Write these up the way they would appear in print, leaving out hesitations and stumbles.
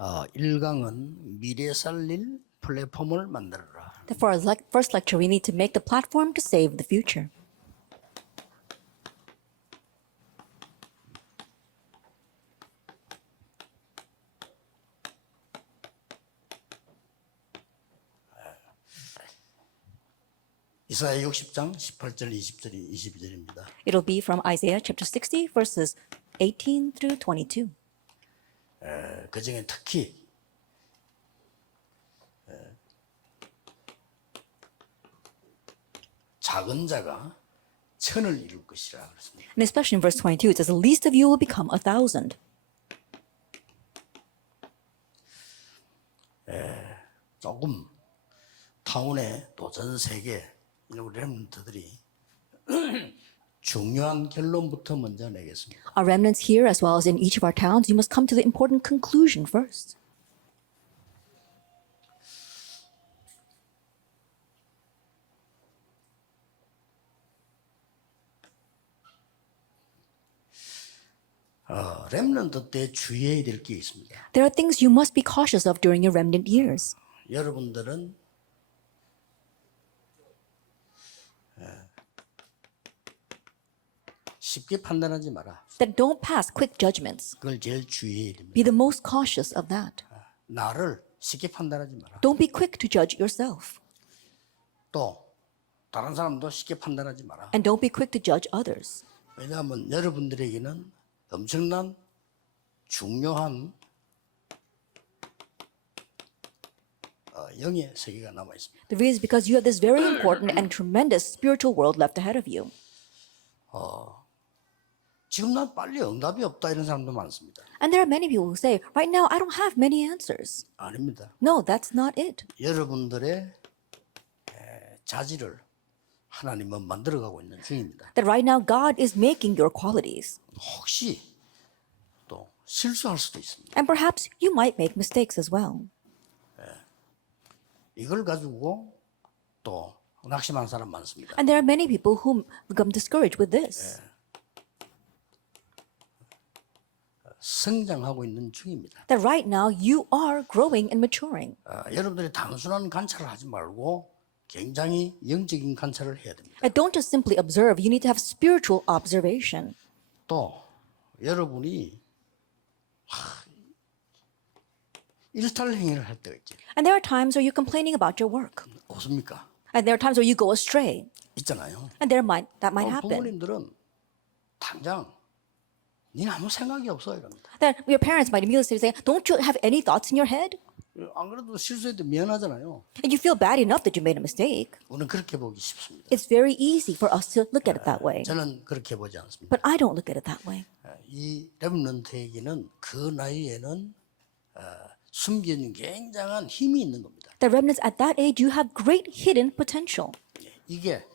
1강은 미래 살릴 플랫폼을 만들어라. For our first lecture, we need to make the platform to save the future. 이사야 60장 18절 20절이 22절입니다. It'll be from Isaiah chapter 60, verses 18 through 22. 그 중에 특히 작은 자가 천을 이룰 것이라 그랬습니다. And especially in verse 22, it says, the least of you will become 1,000. 조금 타운에 또 전 세계 이런 렘넌트들이 중요한 결론부터 먼저 내겠습니다. Our remnants here, as well as in each of our towns, you must come to the important conclusion first. 렘넌트 때 주의해야 될 게 있습니다. There are things you must be cautious of during your remnant years. 여러분들은 쉽게 판단하지 마라. That don't pass quick judgments. 그걸 제일 주의해야 됩니다. Be the most cautious of that. 나를 쉽게 판단하지 마라. Don't be quick to judge yourself. 또 다른 사람도 쉽게 판단하지 마라. And don't be quick to judge others. 왜냐하면 여러분들에게는 엄청난 중요한 영의 세계가 남아 있습니다. The reason is because you have this very important and tremendous spiritual world left ahead of you. 지금 난 빨리 응답이 없다 이런 사람도 많습니다. And there are many people who say, right now, I don't have many answers. 아닙니다. No, that's not it. 여러분들의 자질을 하나님은 만들어가고 있는 중입니다. That right now, God is making your qualities. 혹시 또 실수할 수도 있습니다. And perhaps you might make mistakes as well. 이걸 가지고 또 낙심한 사람 많습니다. And there are many people who become discouraged with this. 성장하고 있는 중입니다. That right now, you are growing and maturing. 여러분들이 단순한 관찰을 하지 말고 굉장히 영적인 관찰을 해야 됩니다. And don't just simply observe, you need to have spiritual observation. 또 여러분이 일탈 행위를 할 때가 있죠. And there are times where you're complaining about your work. 없습니까? And there are times where you go astray. 있잖아요. And that might happen. 부모님들은 당장 니는 아무 생각이 없어 이럽니다. That your parents might immediately say, don't you have any thoughts in your head? 안 그래도 실수해도 미안하잖아요. And you feel bad enough that you made a mistake. 우리는 그렇게 보기 쉽습니다. It's very easy for us to look at it that way. 저는 그렇게 보지 않습니다. But I don't look at it that way. 이 렘넌트에게는 그 나이에는 숨겨진 굉장한 힘이 있는 겁니다. The remnants at that age, you have great hidden potential. 이게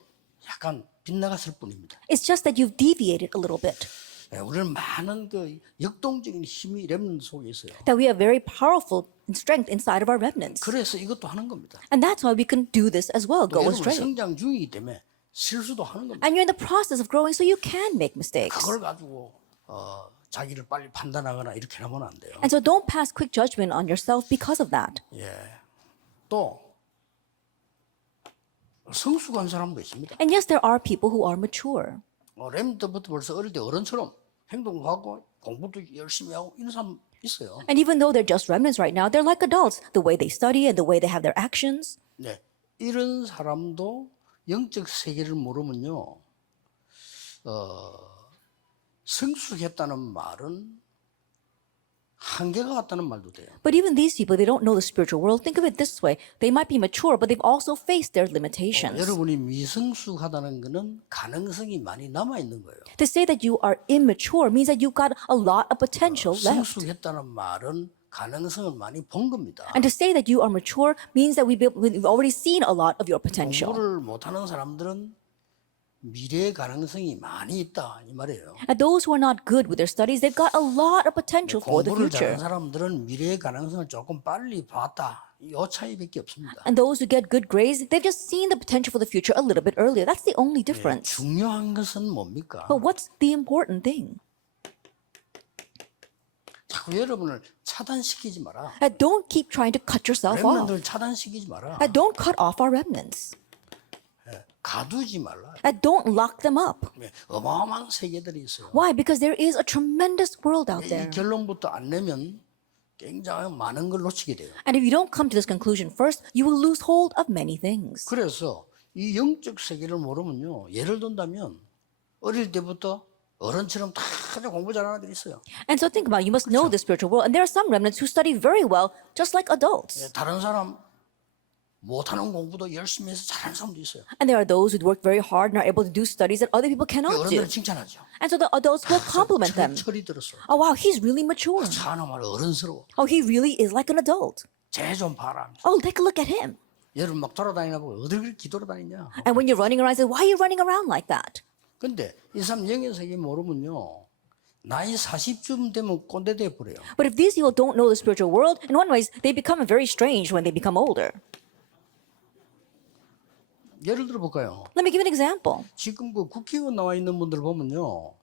약간 빗나갔을 뿐입니다. It's just that you've deviated a little bit. 우리는 많은 그 역동적인 힘이 렘넌트 속에 있어요. That we have very powerful strength inside of our remnants. 그래서 이것도 하는 겁니다. And that's why we can do this as well, go 여러분 astray. 성장 중이기 때문에 실수도 하는 겁니다. And you're in the process of growing, so you can make mistakes. 그걸 가지고 자기를 빨리 판단하거나 이렇게 하면 안 돼요. And so don't pass quick judgment on yourself because of that. 예. 또 성숙한 사람도 있습니다. And yes, there are people who are mature. 렘넌트부터 벌써 어릴 때 어른처럼 행동도 하고 공부도 열심히 하고 이런 사람 있어요. And even though they're just remnants right now, they're like adults. The way they study and the way they have their actions. 네, 이런 사람도 영적 세계를 모르면요, 성숙했다는 말은 한계가 같다는 말도 돼요. But even these people, they don't know the spiritual world. Think of it this way. They might be mature, but they've also faced their limitations. 여러분이 미성숙하다는 것은 가능성이 많이 남아 있는 거예요. To say that you are immature means that you've got a lot of potential left. 성숙했다는 말은 가능성을 많이 본 겁니다. And to say that you are mature means that we've already seen a lot of your potential. 공부를 못하는 사람들은 미래의 가능성이 많이 있다 이 말이에요. And those who are not good with their studies, they've got a lot of potential for the 공부를 future. 잘하는 사람들은 미래의 가능성을 조금 빨리 봤다. 이 차이밖에 없습니다. And those who get good grades, they've just seen the potential for the future a little bit earlier. That's the only difference. 중요한 것은 뭡니까? But what's the important thing? 자꾸 여러분을 차단시키지 마라. Don't keep trying to cut yourself off. 렘넌트를 차단시키지 마라. Don't cut off our remnants. 가두지 말라. Don't lock them up. 어마어마한 세계들이 있어요. Why? Because there is a tremendous world out 이 there. 결론부터 안 내면 굉장히 많은 걸 놓치게 돼요. And if you don't come to this conclusion first, you will lose hold of many things. 그래서 이 영적 세계를 모르면요. 예를 든다면 어릴 때부터 어른처럼 다 공부 잘하는 애들이 있어요. And so think about it. You must know the spiritual world. And there are some remnants who study very well, just like adults. 다른 사람 못하는 공부도 열심히 해서 잘하는 사람도 있어요. And there are those who work very hard and are able to do studies that other people cannot do. 어른들은 칭찬하죠. And so the adults will compliment them. 철이 들었어. Oh, wow, he's really mature. 사나 말 어른스러워. Oh, he really is like an adult. 쟤 좀 봐라. Oh, take a look at him. 여러분 막 돌아다니나 보고 어딜 그렇게 돌아다니냐. And when you're running around, say, why are you running around like that? 근데 이 사람 영의 세계 모르면요. 나이 40쯤 되면 꼰대 돼 버려요. But if these people don't know the spiritual world, in one way, they become very strange when they become older. 예를 들어 볼까요? Let me give you an example. 지금 그 국회의원 나와 있는 분들 보면요.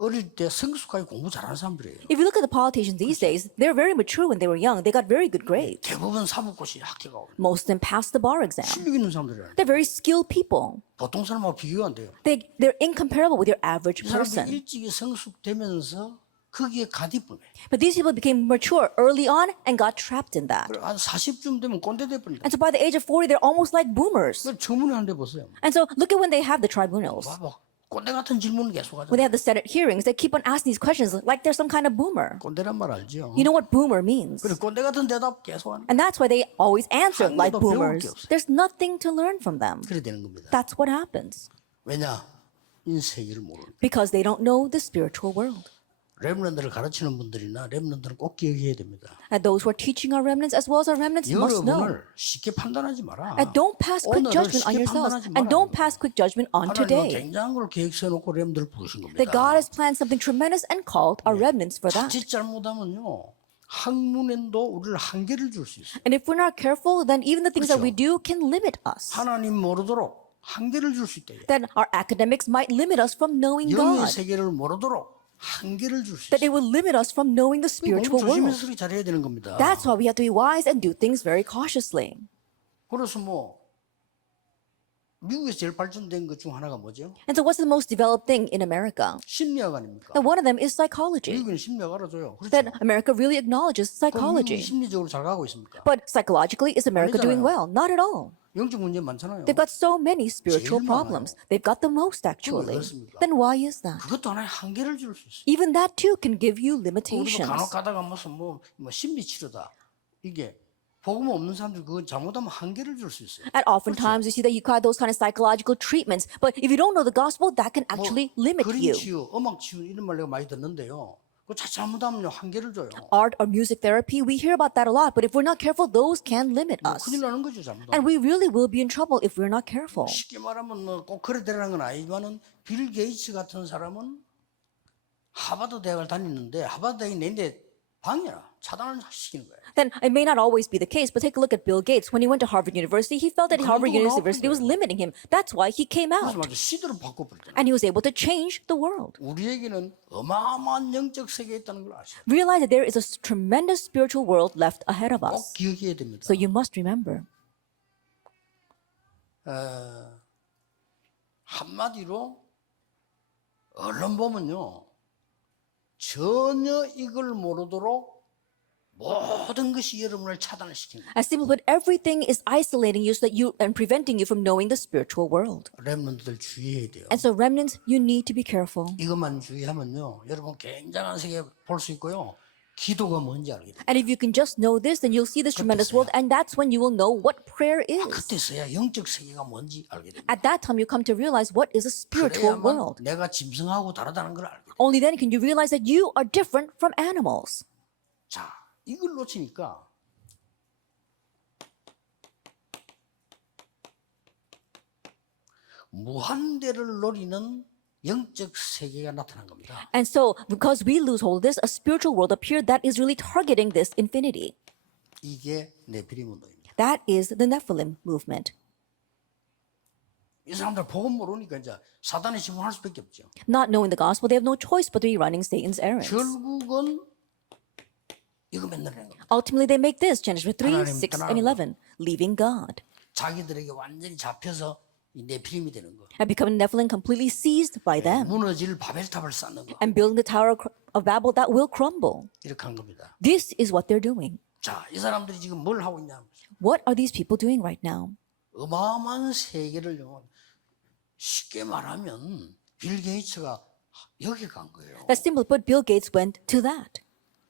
어릴 때 성숙하게 공부 잘하는 사람들이에요. If you look at the politicians these days, they're very mature when they were young. They got very good grades. 대부분 사법고시 합격하고 Most of them passed the bar exam. 실력 있는 사람들이에요. They're very skilled people. 보통 사람하고 비교가 안 돼요. They're incomparable with your average 이 사람들이 person. 일찍이 성숙되면서 거기에 가디분해. But these people became mature early on and got trapped in that. 그리고 한 40쯤 되면 꼰대 돼 버린다. And so by the age of 40, they're almost like boomers. 그 청문회 한데 보세요. And so look at when they have the tribunals. 봐봐. 꼰대 같은 질문을 계속 하죠. When they have the Senate hearings, they keep on asking these questions like they're some kind of boomer. 꼰대란 말 알죠? You know what boomer means? 그래 꼰대 같은 대답 계속 하는. And that's why they always answer 한 like 개도 배울 boomers. 게 없어요. There's nothing to learn from them. 그래 되는 겁니다. That's what happens. 왜냐? 이 세계를 모르는. Because they don't know the spiritual world. 렘넌트를 가르치는 분들이나 렘넌트는 꼭 기억해야 됩니다. And those who are teaching our remnants as well as our remnants must know. 여러분을 쉽게 판단하지 마라. And don't pass quick 오늘을 judgment on 쉽게 yourselves. 판단하지 And 마라. don't pass quick judgment on 하나님은 today. 굉장한 걸 계획해 놓고 렘들을 부르신 겁니다. That God has planned something tremendous and called our remnants for that. 자칫 잘못하면요. 학문에도 우리를 한계를 줄 수 있어요. And if we're not careful, then even the things that we do can limit us. 하나님 모르도록 한계를 줄 수 있다. Then our academics might limit us from knowing 영의 God. 세계를 모르도록 한계를 줄 수 That 있어요. it will limit us from knowing the spiritual 공부 world. 조심해서 잘해야 되는 겁니다. That's why we have to be wise and do things very cautiously. 그래서 뭐 미국에서 제일 발전된 것 중 하나가 뭐죠? And so what's the most developed thing in America? 심리학 아닙니까? And one of them is psychology. 미국은 심리학 알아줘요. 그렇죠? That America really acknowledges 그럼 미국이 psychology. 심리적으로 잘 가고 있습니까? But psychologically, is America doing 아니잖아요. well? Not at all. 영적 문제 많잖아요. They've got so many spiritual 제일 problems. They've got the most actually. 그렇습니까? Then why is that? 그것도 하나의 한계를 줄 수 있어요. Even that too can give you 우리도 limitations. 간혹 가다가 무슨 뭐 심리 치료다 이게 복음 없는 사람들 그건 잘못하면 한계를 줄 수 있어요. And oftentimes you see that you got those kind of psychological treatments, but if you don't know the gospel, that can actually limit 그림 you. 치유, 음악 치유 이런 말 내가 많이 듣는데요. 그거 잘못하면요 한계를 줘요. Art or music therapy, we hear about that a lot, but if we're not careful, those can limit us. 큰일 나는 거죠 잘못하면. And we really will be in trouble if we're not careful. 쉽게 말하면 꼭 그래 되라는 건 아니지만은 빌 게이츠 같은 사람은 하버드 대학을 다니는데 하버드 대학이 내인데 방해라 차단을 시키는 거예요. Then it may not always be the case, but take a look at Bill Gates. When he went to Harvard University, he felt that Harvard University was limiting him. That's why he came 그래서 out. 맞아 시대를 바꿔버렸잖아요. And he was able to change the world. 우리에게는 어마어마한 영적 세계에 있다는 걸 아셔야 돼요. Realize that there is a tremendous spiritual world left ahead of 꼭 us. 기억해야 됩니다. So you must remember. 한마디로 언론 보면요 전혀 이걸 모르도록 모든 것이 여러분을 차단시키는 거예요. As simply put, everything is isolating you so that you and preventing you from knowing the spiritual world. 렘넌트들 주의해야 돼요. And so remnants, you need to be careful. 이것만 주의하면요 여러분 굉장한 세계 볼 수 있고요 기도가 뭔지 알게 돼요. And if you can just know this, then you'll see this tremendous world, and that's when you will know what prayer is. 그때서야 영적 세계가 뭔지 알게 됩니다. At that time, you come to realize what is a spiritual 그래야만 world. 내가 짐승하고 다르다는 걸 알게 돼요. Only then can you realize that you are different from animals. 자 이걸 놓치니까 무한대를 노리는 영적 세계가 나타난 겁니다. And so, because we lose hold of this, a spiritual world appeared that is really targeting this infinity. 이게 네피림 운동입니다. That is the Nephilim movement. 이 사람들 복음 모르니까 이제 사단의 지문할 수밖에 없죠. Not knowing the gospel, they have no choice but to be running Satan's errands. 결국은 이거 맨날 하는 겁니다. Ultimately, they make this, Genesis 3, 하나님 6, 떠나는 and 거. 11, leaving God 자기들에게 완전히 잡혀서 이 네피림이 되는 거. and becoming Nephilim completely seized by them 무너질 바벨탑을 쌓는 거. and building the Tower of Babel that will crumble. 이렇게 한 겁니다. This is what they're doing. 자, 이 사람들이 지금 뭘 하고 있냐? What are these people doing right now? 어마어마한 세계를 쉽게 말하면 빌 게이츠가 여기 간 거예요. That simply put, Bill Gates went to that.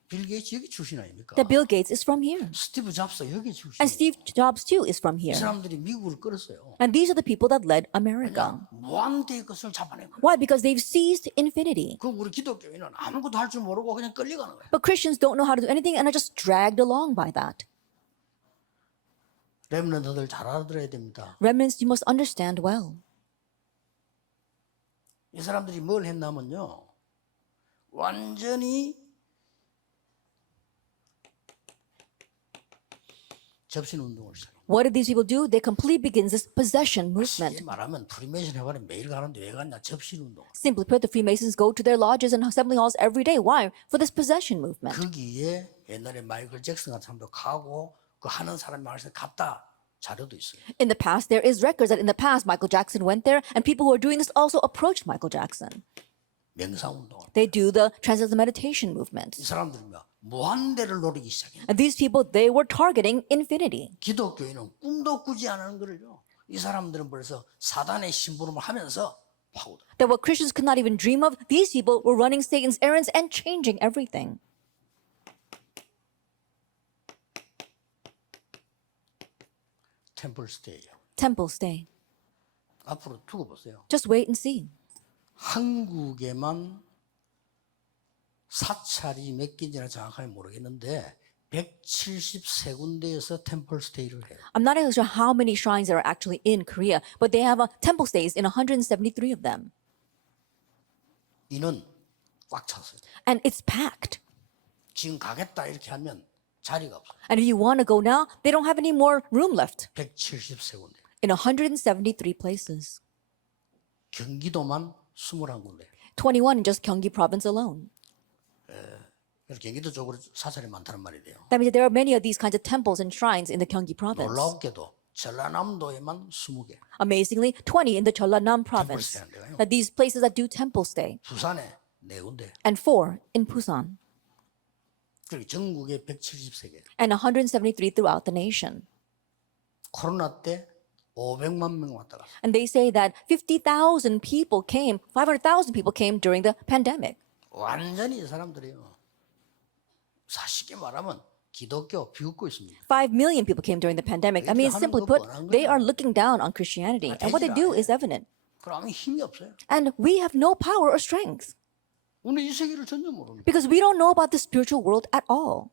빌 게이츠 여기 출신 아닙니까? That Bill Gates is from here. 스티브 잡스 여기 출신. And Steve Jobs, too, is from 이 here. 사람들이 미국을 끌었어요. And these are the people that led America. 무한대의 것을 잡아낸 거예요. Why? Because they've seized infinity. 그 우리 기독교인은 아무것도 할 줄 모르고 그냥 끌려가는 거예요. But Christians don't know how to do anything and are just dragged along by that. 렘넌트들 잘 알아들어야 됩니다. Remnants, you must understand well. 이 사람들이 뭘 했냐면요. 완전히 접신 운동을 시작해요. What did these people do? They completely begins this possession movement. 쉽게 말하면 프리메이션 해봐라 매일 가는데 왜 갔냐? 접신 운동. Simply put, the Freemasons go to their lodges and assembly halls every day. Why? For this possession movement. 거기에 옛날에 마이클 잭슨 같은 사람도 가고 그 하는 사람이 많아서 갔다 자료도 있어요. In the past, there is records that in the past, Michael Jackson went there, and people who are doing this also approached Michael Jackson. 명상 운동. They do the transcendental meditation movement. 이 사람들은요 무한대를 노리기 시작해요. And these people, they were targeting infinity. 기독교인은 꿈도 꾸지 않은 거를요. 이 사람들은 벌써 사단의 심부름을 하면서 파고들. That what Christians could not even dream of, these people were running Satan's errands and changing everything. 템플 스테이요. Temple stay. 앞으로 두고 보세요. Just wait and see. 한국에만 사찰이 몇 개인지는 정확하게 모르겠는데 173군데에서 템플 스테이를 해요. I'm not even sure how many shrines there are actually in Korea, but they have temple stays in 173 of them. 이는 꽉 찼어요. And it's packed. 지금 가겠다 이렇게 하면 자리가 없어요. And if you want to go now, they don't have any more room left 173군데. in 173 places. 경기도만 21군데. 21 in just Gyeonggi province alone. 그래서 경기도 쪽으로 사찰이 많다는 말이 돼요. That means that there are many of these kinds of temples and shrines in the Gyeonggi province. 놀랍게도 전라남도에만 20개. Amazingly, 20 in the Jeollanam province. stay 한대요. That these places that do temple stay. 부산에 4군데. And 4 in Busan. 그리고 전국에 173개. And 173 throughout the nation. 코로나 때 500만 명 왔다 갔어. And they say that 50,000 people came, 500,000 people came during the pandemic. 완전히 이 사람들이요. 쉽게 말하면 기독교 비웃고 있습니다. 5 million people came during the pandemic. I mean, simply put, they are looking down on Christianity. And what they do is evident. 그럼 아무 힘이 없어요. And we have no power or strength 우리 이 세계를 전혀 모릅니다. because we don't know about the spiritual world at all.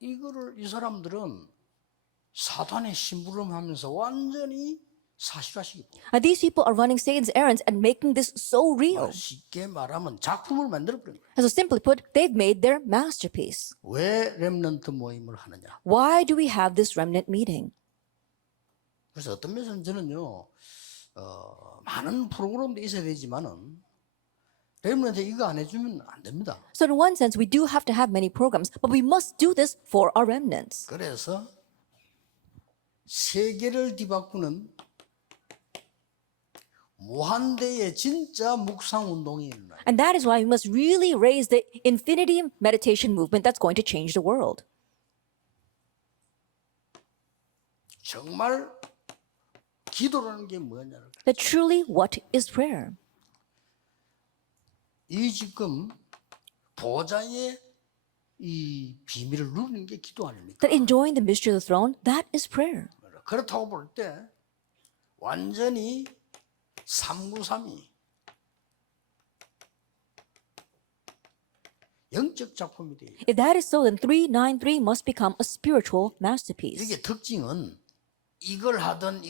이거를 이 사람들은 사탄의 심부름하면서 완전히 사실화시키고 These people are running Satan's errands and making this so real. 쉽게 말하면 작품을 만들어 버린 거예요. And so simply put, they've made their masterpiece. 왜 렘넌트 모임을 하느냐? Why do we have this remnant meeting? 그래서 어떤 면에서는 저는요, 많은 프로그램도 있어야 되지만은 렘넌트 이거 안 해주면 안 됩니다. So in one sense, we do have to have many programs, but we must do this for our remnants. 그래서 세계를 뒤바꾸는 무한대의 진짜 묵상 운동이 일어나요. And that is why we must really raise the infinity meditation movement that's going to change the world. 정말 기도라는 게 뭐냐를. That truly, what is prayer? 이 지금 보좌의 이 비밀을 누리는 게 기도 아닙니까? That enjoying the mystery of the throne, that is prayer. 그렇다고 볼 때 완전히 393이 영적 작품이 돼요. If that is so, then 393 must become a spiritual masterpiece. 이게 특징은 이걸 하든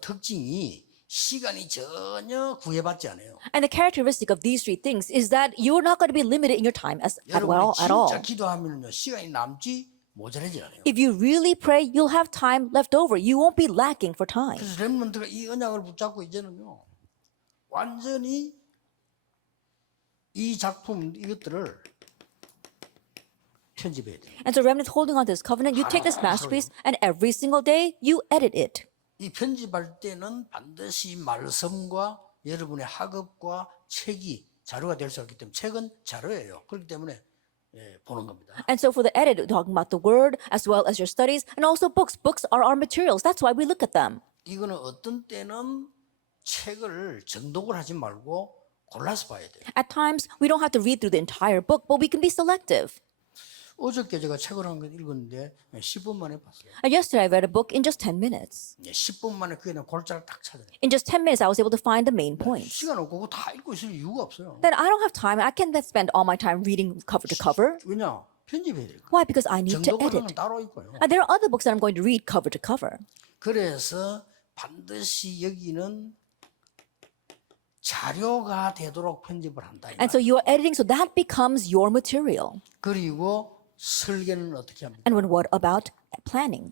특징이 시간이 전혀 구애받지 않아요. And the characteristic of these three things is that you are not going to be limited in your time at 여러분이 all. 진짜 기도하면요 시간이 남지 모자라지 않아요. If you really pray, you'll have time left over. You won't be lacking for time. 그래서 렘넌트가 이 언약을 붙잡고 이제는요 완전히 이 작품 이것들을 편집해야 돼요. And so remnant holding on to this covenant, you take this masterpiece and every single day you edit it. 이 편집할 때는 반드시 말씀과 여러분의 학업과 책이 자료가 될 수 있기 때문에 책은 자료예요. 그렇기 때문에 보는 겁니다. And so for the edit, we're talking about the word as well as your studies and also books. Books are our materials. That's why we look at them. 이거는 어떤 때는 책을 정독을 하지 말고 골라서 봐야 돼요. At times, we don't have to read through the entire book, but we can be selective. 어저께 제가 책을 한 권 읽었는데 10분 만에 봤어요. Yesterday, I read a book in just 10 minutes. 10분 만에 그게 그냥 골자를 딱 찾아내요. In just 10 minutes, I was able to find the main points. 시간 없고 그거 다 읽고 있을 이유가 없어요. Then I don't have time. I can't spend all my time reading cover to cover. 왜냐? 편집해야 되니까. Why? Because I need to 정독을 하는 edit. 건 따로 있고요. And there are other books that I'm going to read cover to cover. 그래서 반드시 여기는 자료가 되도록 편집을 한다. 이 And so 말이에요. you are editing, so that becomes your material. 그리고 설계는 어떻게 합니까? And what about planning?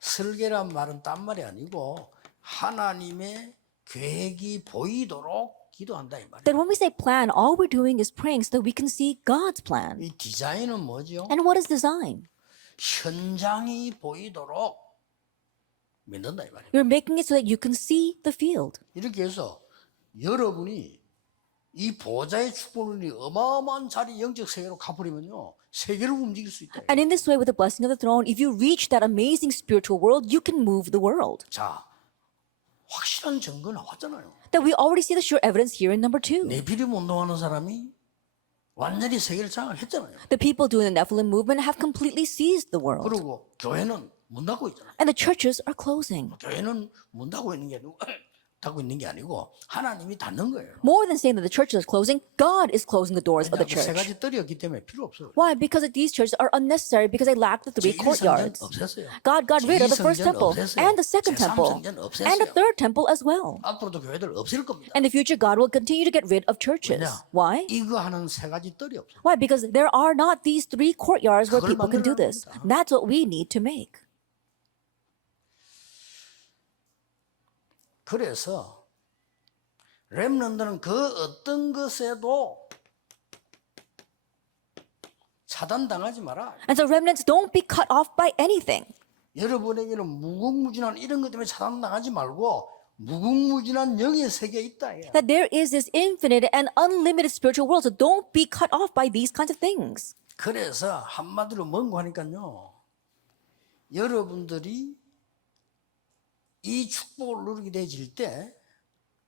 설계란 말은 딴 말이 아니고 하나님의 계획이 보이도록 기도한다 이 말이에요. Then when we say plan, all we're doing is praying so that we can see God's plan. 이 디자인은 뭐죠? And what is design? 현장이 보이도록 만든다 이 말이에요. You're making it so that you can see the field. 이렇게 해서 여러분이 이 보좌의 축복을 어마어마한 자리 영적 세계로 가버리면요 세계를 움직일 수 있다. And in this way, with the blessing of the throne, if you reach that amazing spiritual world, you can move the world. 자, 확실한 증거 나왔잖아요. That we already see the sure evidence here in number 2. 네피림 운동하는 사람이 완전히 세계를 장악했잖아요. The people doing the Nephilim movement have completely seized the world. 그리고 교회는 문 닫고 있잖아요. And the churches are closing. 교회는 문 닫고 있는 게 아니고 닫고 있는 게 아니고 하나님이 닫는 거예요. More than saying that the churches are closing, God is closing the doors of the 세 church. 가지 뜰이었기 때문에 필요 없어요. Why? Because these churches are unnecessary because they lack the 3 courtyards. 없앴어요. God got rid of the first 제2성전 temple 없앴어요. and the second temple 제3성전 없앴어요. and the third temple as well. 앞으로도 교회들 없앨 겁니다. In the future, God will continue to get rid of churches. 왜냐? Why? 이거 하는 세 가지 뜰이 없어요. Why? Because there are not these 3 courtyards where 그걸 people can do 만들어야 this. 합니다. That's what we need to make. 그래서 렘넌트는 그 어떤 것에도 차단당하지 마라. And so remnants, don't be cut off by anything. 여러분에게는 무궁무진한 이런 것 때문에 차단당하지 말고 무궁무진한 영의 세계에 있다. That there is this infinite and unlimited spiritual world. So don't be cut off by these kinds of things. 그래서 한마디로 뭔가 하니까요. 여러분들이 이 축복을 누리게 되어질 때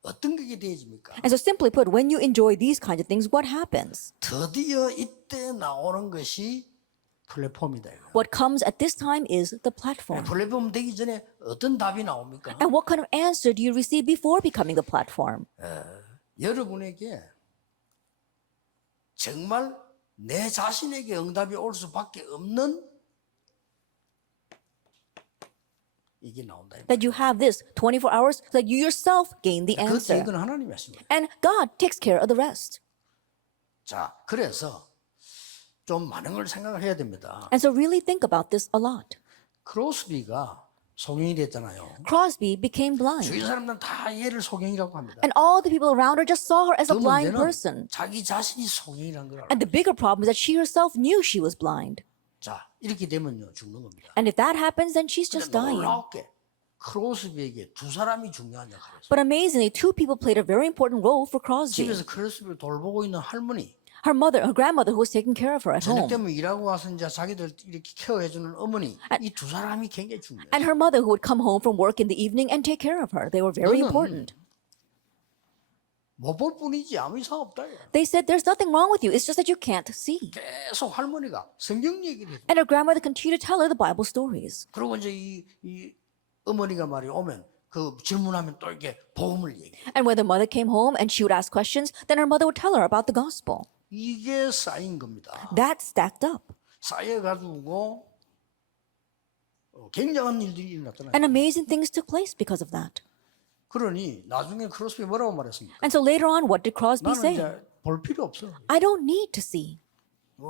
어떤 게 되어집니까? And so simply put, when you enjoy these kinds of things, what happens? 드디어 이때 나오는 것이 플랫폼이다. 이거. What comes at this time is the platform. 플랫폼 되기 전에 어떤 답이 나옵니까? And what kind of answer do you receive before becoming the platform? 여러분에게 정말 내 자신에게 응답이 올 수밖에 없는 이게 나온다. That you have this 24 hours so that you yourself gain the 그 answer. 계획은 하나님이 하신 거예요. And God takes care of the rest. 자, 그래서 좀 많은 걸 생각을 해야 됩니다. And so really think about this a lot. 크로스비가 소경이 됐잖아요. Crosby became blind. 주위 사람들은 다 얘를 소경이라고 합니다. And all the people around her just saw her as a 그 blind 문제는 person. 자기 자신이 소경이라는 걸 알아요. And the bigger problem is that she herself knew she was blind. 자, 이렇게 되면요 죽는 겁니다. And if that happens, then she's just 근데 dying. 놀랍게 크로스비에게 두 사람이 중요한 역할을 했어요. But amazingly, 2 people played a very important role for Crosby. 집에서 크로스비를 돌보고 있는 할머니, Her mother, her grandmother, who was taking care of her at 저녁 home. 되면 일하고 와서 이제 자기들 이렇게 케어해주는 어머니, 이 두 사람이 굉장히 중요해요. And her mother, who would come home from work in the evening and take care of her. They were very 너는 important. 못 볼 뿐이지 아무 이상 없다. They said, there's nothing wrong with you. It's just that you can't see. 계속 할머니가 성경 얘기를 해요. And her grandmother continued to tell her the Bible stories. 그리고 이제 이 어머니가 말이 오면 그 질문하면 또 이렇게 복음을 얘기해. And when the mother came home and she would ask questions, then her mother would tell her about the gospel. 이게 쌓인 겁니다. That stacked up. 쌓여가지고 굉장한 일들이 일어났잖아요. And amazing things took place because of that. 그러니 나중에 크로스비 뭐라고 말했습니까? And so later on, what did Crosby 나는 say? 이제 볼 필요 없어. I don't need to see.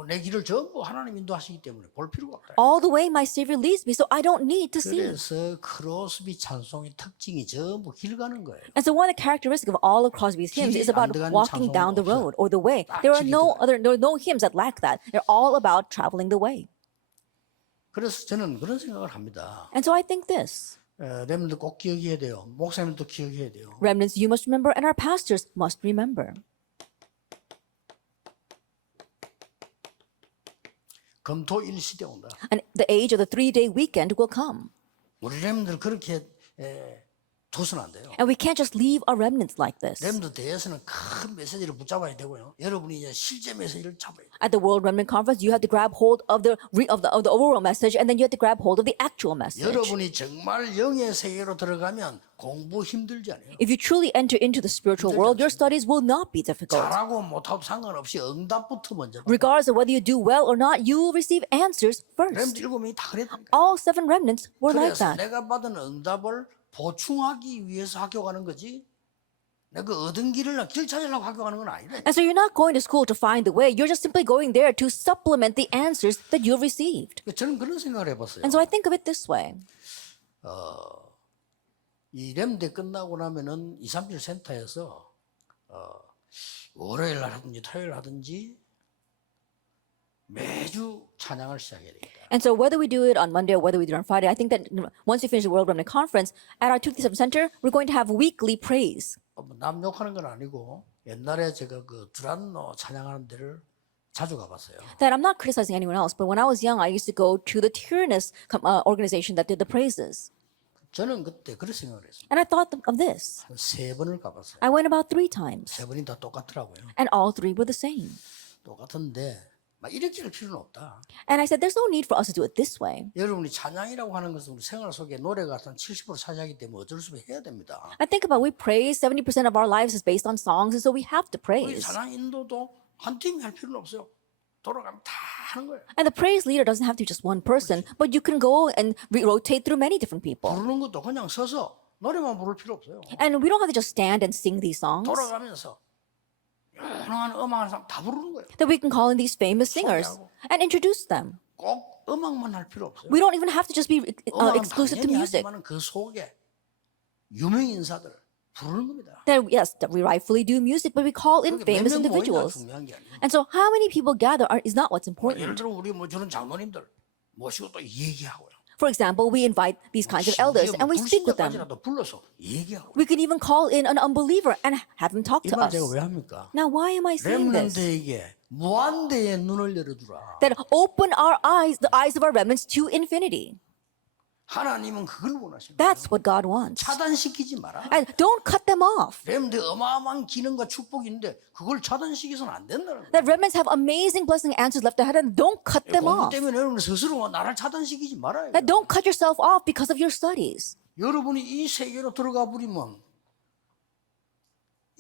내 길을 전부 하나님 인도하시기 때문에 볼 필요가 없다. All the way my Savior leads me, so I don't need to see. 그래서 크로스비 찬송의 특징이 전부 길 가는 거예요. And so one of the characteristics of all of Crosby's hymns is about walking down the road or the way. There are no hymns that lack that. They're all about traveling the way. 그래서 저는 그런 생각을 합니다. And so I think this. 렘들 꼭 기억해야 돼요. 목사님도 기억해야 돼요. Remnants, you must remember, and our pastors must remember. 금토일 시대 온다. And the age of the 3-day weekend will come. 우리 렘들 그렇게 둬서는 안 돼요. And we can't just leave our remnants like this. 렘들 대해서는 큰 메시지를 붙잡아야 되고요. 여러분이 이제 실제 메시지를 잡아야 돼요. At the World Remnant Conference, you have to grab hold of the overall message, and then you have to grab hold of the actual message. 여러분이 정말 영의 세계로 들어가면 공부 힘들지 않아요. If you truly enter into the spiritual world, your studies will not be difficult. 잘하고 못하고 상관없이 응답부터 먼저. Regardless of whether you do well or not, you will receive answers first. 렘들 7명이 다 그랬다니까. All 7 remnants were like 그래서 that. 내가 받은 응답을 보충하기 위해서 학교 가는 거지. 내가 얻은 길을 길 찾으려고 학교 가는 건 아니래. And so you're not going to school to find the way. You're just simply going there to supplement the answers that you've received. 저는 그런 생각을 해봤어요. And so I think of it this way. 이 렘대 끝나고 나면은 237 센터에서 월요일 날 하든지 토요일 하든지 매주 찬양을 시작해야 됩니다. And so whether we do it on Monday or whether we do it on Friday, I think that once we finish the World Remnant Conference, at our 237 Center, we're going to have weekly praise. 남 욕하는 건 아니고 옛날에 제가 그 두란노 찬양하는 데를 자주 가봤어요. That I'm not criticizing anyone else, but when I was young, I used to go to the Tyrannus organization that did the praises. 저는 그때 그런 생각을 했습니다. And I thought of this. 한 3번을 가봤어요. I went about 3 times, 3번이 다 똑같더라고요. and all 3 were the same. 똑같은데 막 이렇게 할 필요는 없다. And I said, there's no need for us to do it this way. 여러분이 찬양이라고 하는 것은 우리 생활 속에 노래가 한 70% 차지하기 때문에 어쩔 수 없이 해야 됩니다. I think about we praise, 70% of our lives is based on songs, and so we have to 우리 praise. 찬양 인도도 한 팀이 할 필요는 없어요. 돌아가면 다 하는 거예요. And the praise leader doesn't have to be just one person, but you can go and rotate through many different people. 부르는 것도 그냥 서서 노래만 부를 필요 없어요. And we don't have to just stand and sing these songs. 돌아가면서 유명한 음악하는 사람 다 부르는 거예요. That we can call in these famous singers and introduce them. 꼭 음악만 할 필요 없어요. We don't even have to just be 음악은 exclusive to 당연히 music. 하지만 그 속에 유명 인사들 부르는 겁니다. That yes, that we rightfully do music, but we call in 몇 famous 명 모이냐 individuals. 중요한 게 아니에요. And so how many people gather is not what's 예를 important. 들어 우리 뭐 저런 장로님들 모시고 또 얘기하고요. For example, we invite these kinds of elders and we speak with them. 불신자까지라도 불러서 얘기하고. We can even call in an unbeliever and have them talk 이 to 말 us. 제가 왜 합니까? Now, why am I saying this? 렘넌트에게 무한대의 눈을 열어주라. That open our eyes, the eyes of our remnants to infinity. 하나님은 그걸 원하십니다. That's what God wants. 차단시키지 마라. And don't cut them off. 렘넌트 어마어마한 기능과 축복이 있는데 그걸 차단시켜서는 안 된다는 거예요. That remnants have amazing blessing answers left ahead and don't cut them 공부 off. 때문에 여러분 스스로 나를 차단시키지 말아요. That don't cut yourself off because of your studies. 여러분이 이 세계로 들어가 버리면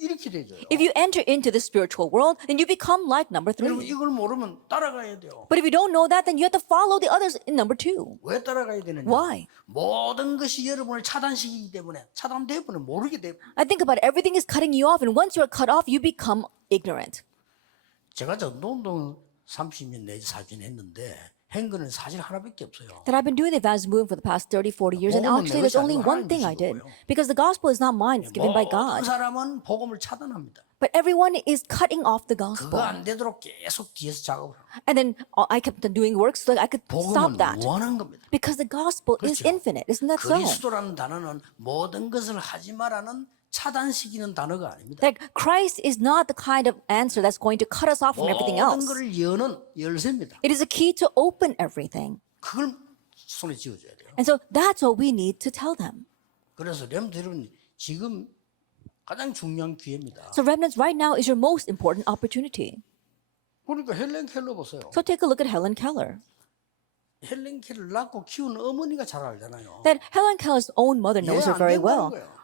이렇게 되죠. If you enter into the spiritual world, then you become like number 여러분 3. 이걸 모르면 따라가야 돼요. But if you don't know that, then you have to follow the others in number 2. 왜 따라가야 되느냐? Why? 모든 것이 여러분을 차단시키기 때문에 차단돼 버리면 모르게 돼. I think about it, everything is cutting you off, and once you are cut off, you become ignorant. 제가 전도운동 30년 내지 40년 했는데 한 거는 사실 하나밖에 없어요. That I've been doing the evangelism movement for the past 30, 40 years, and 복음은 actually there's 내 것이 only 아니고 one thing I 하나님 did. 주시는 Because the gospel is not mine, it's given by 모든 God. 사람은 복음을 차단합니다. But everyone is cutting off the 그거 gospel. 안 되도록 계속 뒤에서 작업을 해요. And then I kept on doing work so that I could stop 복음은 that. 무한한 겁니다. Because the gospel is 그렇죠. infinite, isn't that so? 그리스도라는 단어는 모든 것을 하지 마라는 차단시키는 단어가 아닙니다. That Christ is not the kind of answer that's going to cut us off from everything 모든 else. 것을 여는 열쇠입니다. It is a key to open everything. 그걸 손에 쥐어줘야 돼요. And so that's what we need to tell them. 그래서 렘들은 지금 가장 중요한 기회입니다. So remnants right now is your most important opportunity. 그러니까 헬렌 켈러 보세요. So take a look at Helen Keller. 헬렌 켈러를 낳고 키운 어머니가 잘 알잖아요. That Helen Keller's own mother knows her 안 very 된다는 well. 거예요.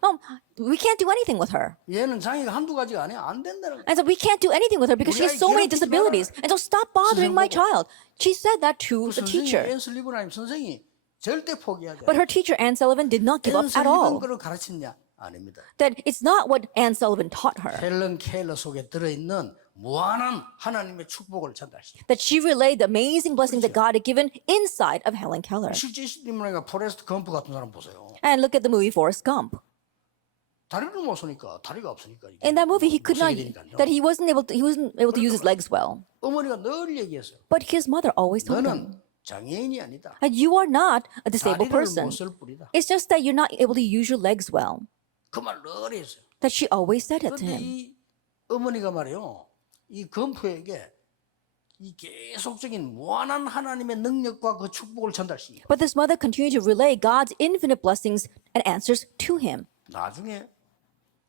We can't do anything with her. 얘는 장애가 한두 가지가 아니야. 안 된다는 거예요. And so we can't do anything with her because she has so many 괴롭히지 disabilities. 마라. And so stop bothering my 선생 보고. child. She said that to the 선생님 teacher. 앤슬 리브라임 선생이 절대 포기하지 But 않아요. her teacher, Anne Sullivan, did not give up 앤슬 at 리브라임 all. 거를 가르쳤냐? 아닙니다. That it's not what Anne Sullivan taught her. 헬렌 켈러 속에 들어있는 무한한 하나님의 축복을 전달시켜. That she relayed the amazing blessings that God had given inside of Helen Keller. 실제 인물이니까 포레스트 검프 같은 사람 보세요. And look at the movie Forrest Gump. 다리를 못 쓰니까 다리가 없으니까. In that movie, he could not, 되니까요. that he wasn't able to use his legs well. 어머니가 늘 얘기했어요. But his mother always told him, 너는 장애인이 아니다. that you are not a disabled 다리를 person. 못 쓸 뿐이다. It's just that you're not able to use your legs well. 그 말 늘 했어요. That she always said it to 그런데 him. 이 어머니가 말이요, 이 검프에게 이 계속적인 무한한 하나님의 능력과 그 축복을 전달시켜. But this mother continued to relay God's infinite blessings and answers to him. 나중에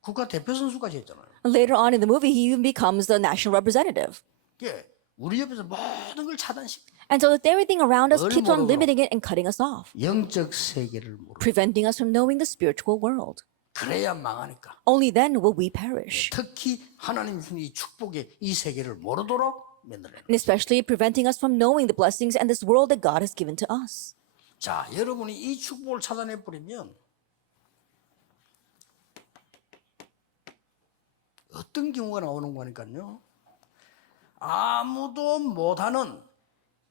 국가 대표 선수까지 했잖아요. Later on in the movie, he even becomes the national representative. 예, 우리 옆에서 모든 걸 차단시켜. And so that everything around us keeps on 모르도록. limiting it and cutting us off, 영적 세계를 모르고 preventing us from knowing the spiritual world. 그래야 망하니까. Only then will we perish. 특히 하나님 주신 이 축복의 이 세계를 모르도록 만들어요. And especially preventing us from knowing the blessings and this world that God has given to us. 자, 여러분이 이 축복을 차단해 버리면 어떤 경우가 나오는 거니까요. 아무도 못하는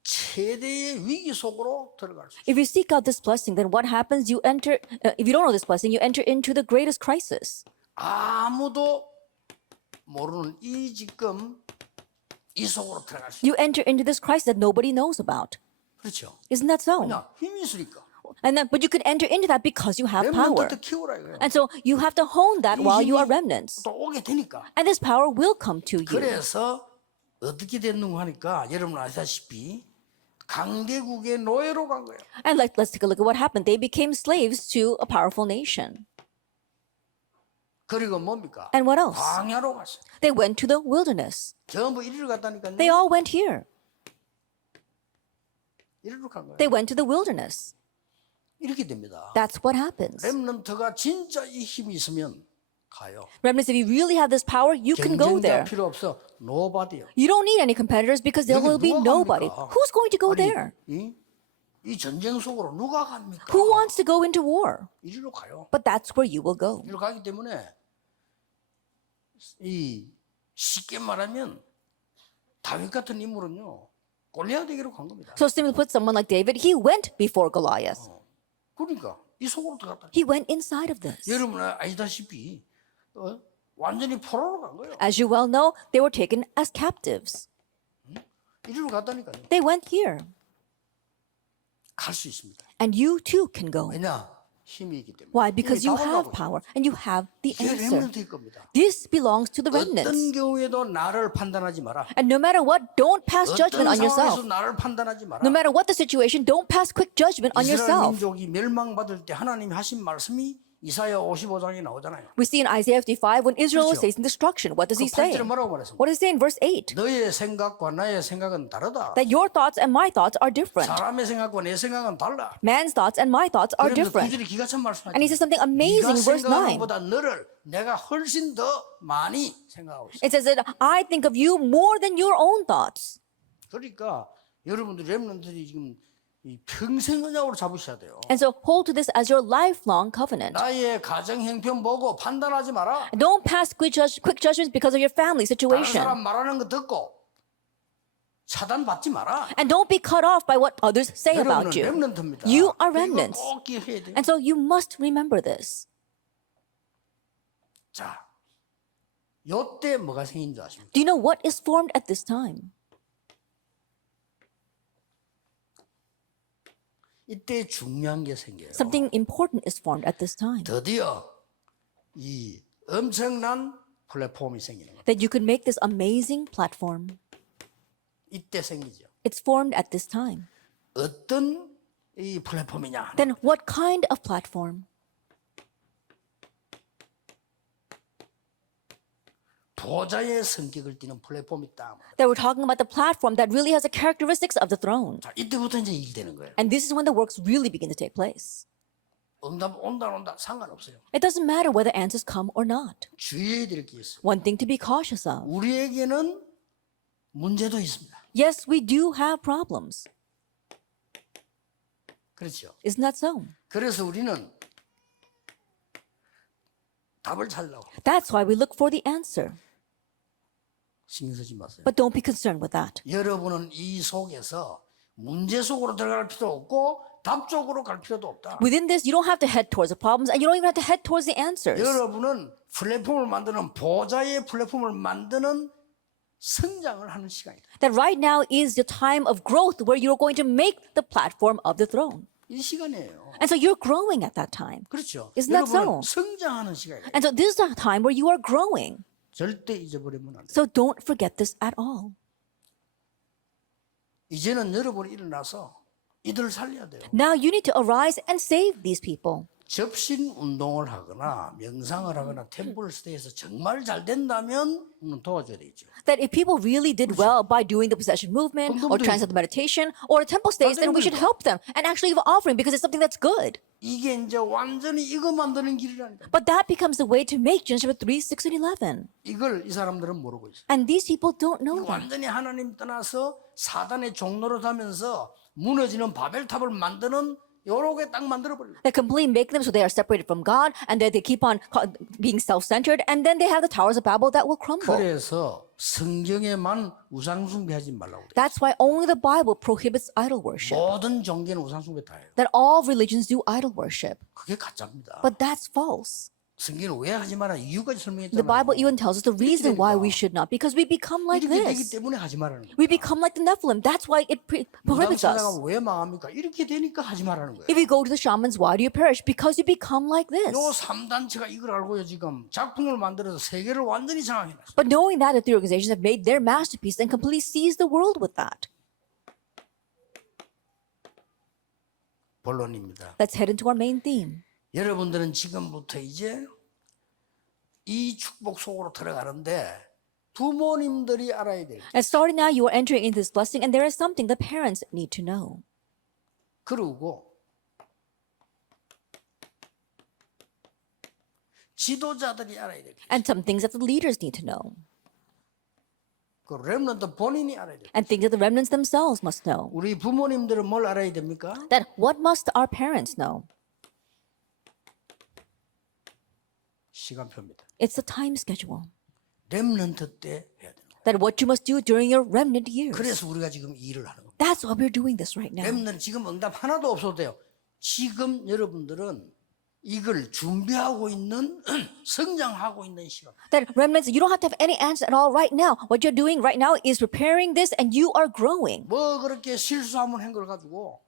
최대의 위기 속으로 들어갈 수 있어요. If you seek out this blessing, then what happens? If you don't know this blessing, you enter into the greatest crisis. 아무도 모르는 이 지금 이 속으로 들어갈 수 있어요. You enter into this crisis that nobody knows about. 그렇죠. Isn't that so? 그냥 힘이 있으니까. But you can enter into that because you have power. 렘넌트 키우라 이거예요. And so you have to hone that 이 while you 힘이 are remnants. 또 오게 되니까. And this power will come to you. 그래서 어떻게 됐는가 하니까 여러분 아시다시피 강대국의 노예로 간 거예요. And let's take a look at what happened. They became slaves to a powerful nation. 그리고 뭡니까? And what else? 광야로 갔어요. They went to the wilderness. 전부 이리로 갔다니까요. They all went here. 이리로 간 거예요. They went to the wilderness. 이렇게 됩니다. That's what happens. 렘넌트가 진짜 이 힘이 있으면 가요. Remnants, if you really have this power, you can go 경쟁자 there. 필요 없어. 노바디요. You don't need any competitors because there 여기 will be 누가 nobody. 갑니까? Who's going to go 아니, there? 이 전쟁 속으로 누가 갑니까? Who wants to go into war? 이리로 가요. But that's where you will go. 이리로 가기 때문에 이 쉽게 말하면 다윗 같은 인물은요 골리앗에게로 간 겁니다. So simply put, someone like David, he went before Goliath. 그러니까 이 속으로 들어갔다. He went inside of this. 여러분 아시다시피 완전히 포로로 간 거예요. As you well know, they were taken as captives. 이리로 갔다니까요. They went here. 갈 수 있습니다. And you too can go. 왜냐? 힘이 있기 때문에. Why? Because you 이미 답을 have 가고 power and you have the 있어요. 이게 answer. 렘넌트일 겁니다. This belongs to the 어떤 remnants. 경우에도 나를 판단하지 마라. And no matter what, don't pass judgment 어떤 on yourself. 상황에서 나를 판단하지 마라. No matter what the situation, don't pass quick judgment on 이스라엘 yourself. 민족이 멸망받을 때 하나님이 하신 말씀이 이사야 55장에 나오잖아요. We see in Isaiah 55 when Israel was 그렇죠. facing destruction. What does he 그 say? 8절에 뭐라고 말했습니까? What does he say in verse 8? 너의 생각과 나의 생각은 다르다. That your thoughts and my thoughts are different. 사람의 생각과 내 생각은 달라. Man's thoughts and my thoughts are 그러면서 different. 9절에 기가 찬 말씀하죠. And he says something amazing in 네가 verse 9. 생각하는 것보다 너를 내가 훨씬 더 많이 생각하고 있어. It says that I think of you more than your own thoughts. 그러니까 여러분들 렘넌트들이 지금 이 평생 언약으로 잡으셔야 돼요. And so hold to this as your lifelong covenant. 나의 가정 형편 보고 판단하지 마라. Don't pass quick judgments because of your family 다른 situation. 사람 말하는 거 듣고 차단받지 마라. And don't be cut off by what others say 여러분은 about you. 렘넌트입니다. You are 이거 remnants. 꼭 기억해야 돼요. And so you must remember this. 자, 요때 뭐가 생긴 줄 아십니까? Do you know what is formed at this time? 이때 중요한 게 생겨요. Something important is formed at this time. 드디어 이 엄청난 플랫폼이 생기는 거예요. That you could make this amazing platform. 이때 생기죠. It's formed at this time. 어떤 이 플랫폼이냐? Then what kind of platform? 보좌의 성격을 띠는 플랫폼이 있다. That we're talking about the platform that really has the characteristics of the throne. 자, 이때부터 이제 일이 되는 거예요. And this is when the works really begin to take place. 응답 온다 안 온다 상관없어요. It doesn't matter whether answers come or not. 주의해야 될 게 있어요. One thing to be cautious of. 우리에게는 문제도 있습니다. Yes, we do have problems. 그렇죠. Isn't that so? 그래서 우리는 답을 찾으려고 That's why we look for the answer. 신경 쓰지 마세요. But don't be concerned with that. 여러분은 이 속에서 문제 속으로 들어갈 필요 없고 답 쪽으로 갈 필요도 없다. Within this, you don't have to head towards the problems, and you don't even have to head towards the answers. 여러분은 플랫폼을 만드는 보좌의 플랫폼을 만드는 성장을 하는 시간이다. That right now is the time of growth where you're going to make the platform of the throne. 이 시간이에요. And so you're growing at that time. 그렇죠. Isn't that 여러분은 so? 성장하는 시간이에요. And so this is a time where you are growing. 절대 잊어버리면 안 돼요. So don't forget this at all. 이제는 여러분이 일어나서 이들을 살려야 돼요. Now you need to arise and save these people. 접신 운동을 하거나 명상을 하거나 템플 스테이에서 정말 잘 된다면 도와줘야 되겠죠. That if people really did well by doing the possession movement or transcendental meditation or the temple stays, then we should help them and actually give an offering because it's something that's good. 이게 이제 완전히 이거 만드는 길이라니까. But that becomes the way to make Genesis 3, 6, and 11. 이걸 이 사람들은 모르고 있어요. And these people don't know that. 완전히 하나님 떠나서 사단의 종로로 하면서 무너지는 바벨탑을 만드는 요렇게 딱 만들어버려요. They completely make them so they are separated from God and that they keep on being self-centered and then they have the towers of Babel that will crumble. 그래서 성경에만 우상숭배하지 말라고 그래요. That's why only the Bible prohibits idol worship. 모든 종교는 우상숭배 다 해요. That all religions do idol worship. 그게 가짜입니다. But that's false. 성경은 왜 하지 마라 이유까지 The 설명했잖아요. Bible even tells us the reason why we should not, because we become like 이렇게 되기 this. 때문에 하지 말라는 거예요. We become like the Nephilim. That's why it prohibits us. 무당사자가 왜 망합니까? 이렇게 되니까 하지 말라는 거예요. If you go to the shamans, why do you perish? Because you become like this. 요 3단체가 이걸 알고요 지금 작품을 만들어서 세계를 완전히 장악해놨어요. But knowing that, the three organizations have made their masterpiece and completely seized the world with that. 본론입니다. Let's head into our main theme. 여러분들은 지금부터 이제 이 축복 속으로 들어가는데 부모님들이 알아야 될 게. And starting now, you are entering into this blessing, and there is something the parents need to know. 그리고 지도자들이 알아야 될 게. And some things that the leaders need to know. 그 렘넌트 본인이 알아야 될 게. And things that the remnants themselves must know. 우리 부모님들은 뭘 알아야 됩니까? That what must our parents know? 시간표입니다. It's the time schedule. 렘넌트 때 해야 되는 거예요. That what you must do during your remnant years. 그래서 우리가 지금 이 일을 하는 겁니다. That's why we're doing this right now. 렘넌트 지금 응답 하나도 없어도 돼요. 지금 여러분들은 이걸 준비하고 있는 성장하고 있는 시간. That remnants, you don't have to have any answer at all right now. What you're doing right now is preparing this and you are growing. 뭐 그렇게 실수하면 한 걸 가지고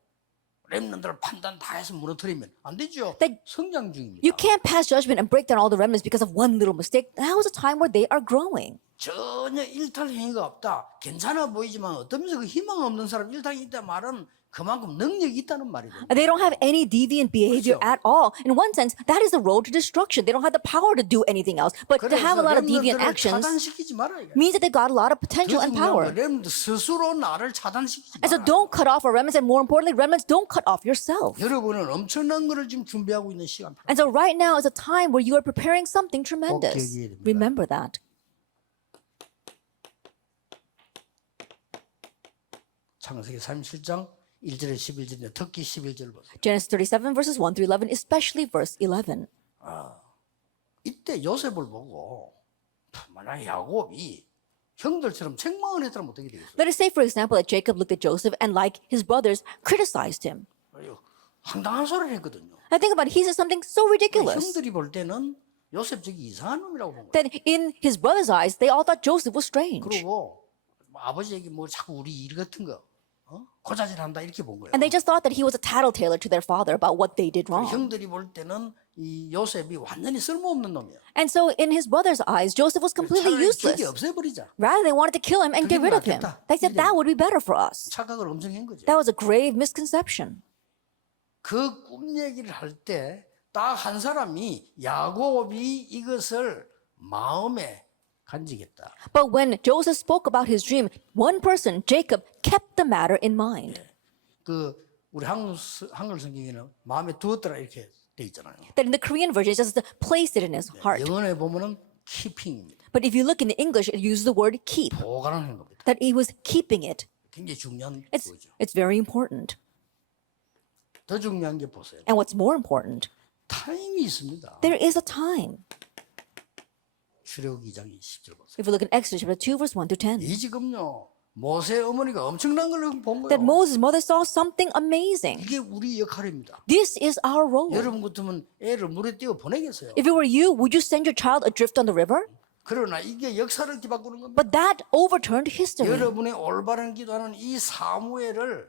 렘넌트를 판단 다 해서 무너뜨리면 안 되죠. That 성장 중입니다. You can't pass judgment and break down all the remnants because of one little mistake. Now is a time where they are growing. 전혀 일탈 행위가 없다. 괜찮아 보이지만 어떤 면에서 그 희망 없는 사람 일탈이 있다 말은 그만큼 능력이 있다는 말이거든요. They don't have any deviant behavior 그렇죠. at all. In one sense, that is the road to destruction. They don't have the power to do anything else. But to have a lot of deviant 렘넌트를 actions 차단시키지 마라 이게. means that they got a lot of potential and power. 렘넌트 스스로 나를 차단시키지 And so 마라. don't cut off our remnants, and more importantly, remnants, don't cut off yourself. 여러분은 엄청난 것을 지금 준비하고 있는 시간. And so right now is a time where you are preparing something tremendous. 기억해야 됩니다. Remember that. 창세기 37장 1절에 11절인데 특히 11절 보세요. Genesis 37 verses 1 through 11, especially verse 11. 이때 요셉을 보고 만약 야곱이 형들처럼 책망을 했다면 어떻게 되겠어요? Let us say, for example, that Jacob looked at Joseph and, like his brothers, criticized him. 황당한 소리를 했거든요. I think about it, he said something so ridiculous 형들이 볼 때는 요셉 저기 이상한 놈이라고 본 거예요. that in his brothers' eyes, they all thought Joseph was strange. 그리고 아버지에게 뭐 자꾸 우리 일 같은 거 고자질한다 이렇게 본 거예요. And they just thought that he was a tattletale to their father about what they did wrong. 형들이 볼 때는 이 요셉이 완전히 쓸모없는 놈이야. And so in his brothers' eyes, Joseph was completely 차라리 useless. 죽여 없애버리자. Rather, they wanted to kill him and get rid of him. They said that would be better for us. 착각을 엄청 한 거죠. That was a grave misconception. 그 꿈 얘기를 할 때 딱 한 사람이 야곱이 이것을 마음에 간직했다. But when Joseph spoke about his dream, one person, Jacob, kept the matter in mind. 그 우리 한글 성경에는 마음에 두었더라 이렇게 돼 있잖아요. That in the Korean version, it just placed it in his heart. 영어에 보면은 keeping입니다. But if you look in the English, it uses the word keep. 보관하는 겁니다. That he was keeping it. 굉장히 중요한 It's 거죠. very important. 더 중요한 게 보세요. And what's more important, 타임이 있습니다. there is a time. 출애굽기 2장 20절 보세요. If we look in Exodus chapter 2, verse 1 to 10, 이 지금요 모세 어머니가 엄청난 걸 본 that 거예요. Moses' mother saw something amazing. 이게 우리 역할입니다. This is our role. 여러분 같으면 애를 물에 띄워 보내겠어요. If it were you, would you send your child adrift on the river? 그러나 이게 역사를 뒤바꾸는 겁니다. But that overturned history. 여러분의 올바른 기도하는 이 사무엘을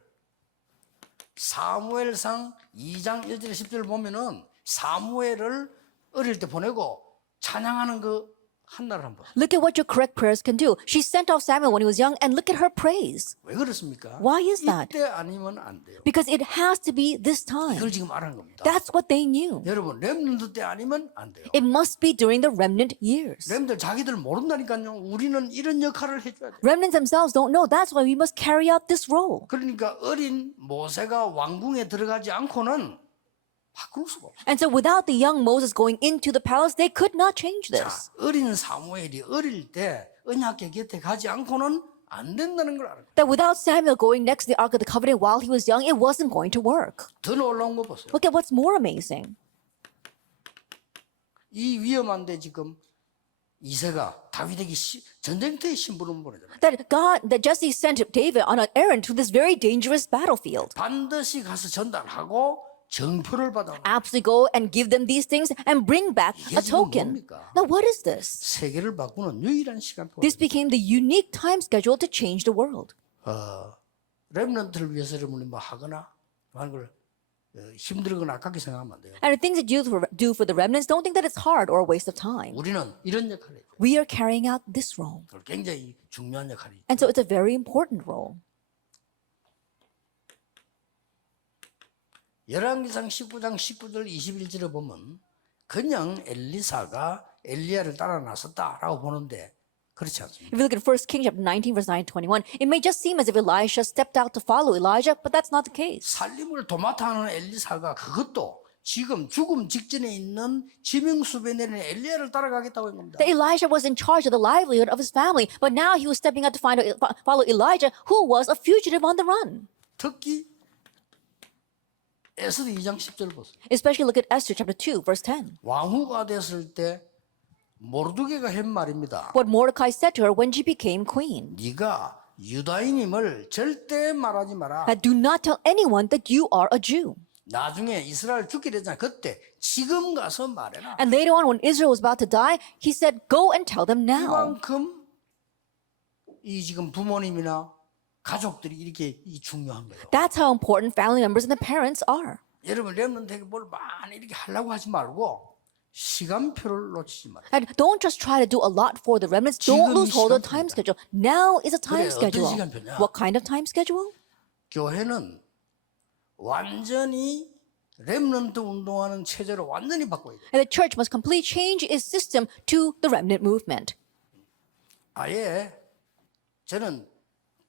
사무엘상 2장 1절 10절 보면은 사무엘을 어릴 때 보내고 찬양하는 그 한나를 한번. Look at what your correct prayers can do. She sent off Samuel when he was young, and look at her praise. 왜 그렇습니까? Why is that? 이때 아니면 안 돼요. Because it has to be this time. 이걸 지금 말하는 겁니다. That's what they knew. 여러분 렘넌트 때 아니면 안 돼요. It must be during the remnant years. 렘들 자기들 모른다니까요. 우리는 이런 역할을 해줘야 돼요. Remnants themselves don't know. That's why we must carry out this role. 그러니까 어린 모세가 왕궁에 들어가지 않고는 바꿀 수가 없어요. And so without the young Moses going into the palace, they could not change 자, this. 어린 사무엘이 어릴 때 언약궤 곁에 가지 않고는 안 된다는 걸 알아요. That without Samuel going next to the Ark of the Covenant while he was young, it wasn't going to work. 더 놀라운 거 보세요. Look at what's more amazing. 이 위험한데 지금 이새가 다윗에게 전쟁터에 심부름 보내잖아요. That Jesse sent David on an errand to this very dangerous battlefield. 반드시 가서 전달하고 정표를 받아. Absolutely go and give them these things and bring back a 이게 지금 token. 뭡니까? Now what is this? 세계를 바꾸는 유일한 시간표. This became the unique time schedule to change the world. 렘넌트를 위해서 여러분이 뭐 하거나 하는 걸 힘들거나 아깝게 생각하면 안 돼요. And the things that you do for the remnants, don't think that it's hard or a waste of time. 우리는 이런 역할을 해요. We are carrying out this role. 굉장히 중요한 역할이죠. And so it's a very important role. 열왕기상 19장 19절 21절에 보면 그냥 엘리사가 엘리야를 따라 나섰다라고 보는데 그렇지 않습니다. If you look at 1 Kings chapter 19, verse 9 to 21, it may just seem as if Elisha stepped out to follow Elijah, but that's not the case. 살림을 도맡아 하는 엘리사가 그것도 지금 죽음 직전에 있는 지명수배 내리는 엘리야를 따라가겠다고 한 겁니다. That Elijah was in charge of the livelihood of his family, but now he was stepping out to follow Elijah, who was a fugitive on the run. 특히 에스더 2장 10절 보세요. Especially look at Esther chapter 2, verse 10. 왕후가 됐을 때 모르드게가 한 말입니다. What Mordecai said to her when she became queen. 네가 유다인임을 절대 말하지 마라. That do not tell anyone that you are a Jew. 나중에 이스라엘 죽게 되잖아. 그때 지금 가서 말해라. And later on, when Israel was about to die, he said, go and tell them now. 이만큼 이 지금 부모님이나 가족들이 이렇게 중요한 거예요. That's how important family members and the parents are. 여러분 렘넌트에게 뭘 많이 이렇게 하려고 하지 말고 시간표를 놓치지 말아요. And don't just try to do a lot for the remnants. Don't lose hold of the time schedule. Now is a time 그래, schedule. 어떤 시간표냐? What kind of time schedule? 교회는 완전히 렘넌트 운동하는 체제로 완전히 바꿔야 돼요. And the church must completely change its system to the remnant movement. 아예 저는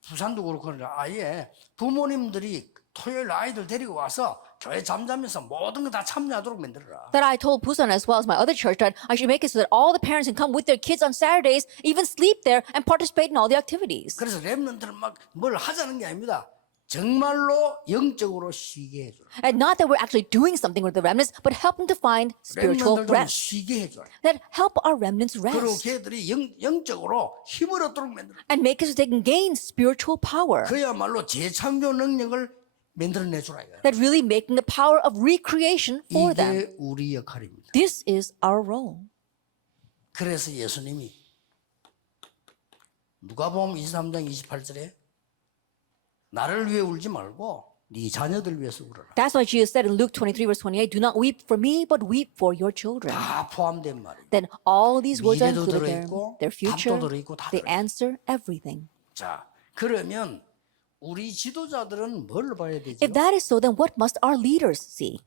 부산도 그렇고 아예 부모님들이 토요일 아이들 데리고 와서 교회 잠자면서 모든 거 다 참여하도록 만들어라. That I told Busan as well as my other church that I should make it so that all the parents can come with their kids on Saturdays, even sleep there and participate in all the activities. 그래서 렘넌트는 막 뭘 하자는 게 아닙니다. 정말로 영적으로 쉬게 해줘라. And not that we're actually doing something with the remnants, but help them to find spiritual 렘넌트를 좀 rest. 쉬게 해줘라. That help our remnants 그리고 rest 걔들이 영적으로 힘을 얻도록 만들어. and make it so they can gain spiritual power. 그야말로 재창조 능력을 만들어내주라 이거야. That really making the power of recreation for them. 이게 우리 역할입니다. This is our role. 그래서 예수님이 누가복음 23장 28절에 나를 위해 울지 말고 네 자녀들 위해서 울어라. That's why Jesus said in Luke 23, verse 28, do not weep for me, but weep for your children. 다 포함된 말이에요. Then all these words are 미래도 included there. 들어있고, Their future, 답도 들어있고, 다 they 들어있어요. answer everything. 자, 그러면 우리 지도자들은 뭘 봐야 되죠? If that is so, then what must our leaders see?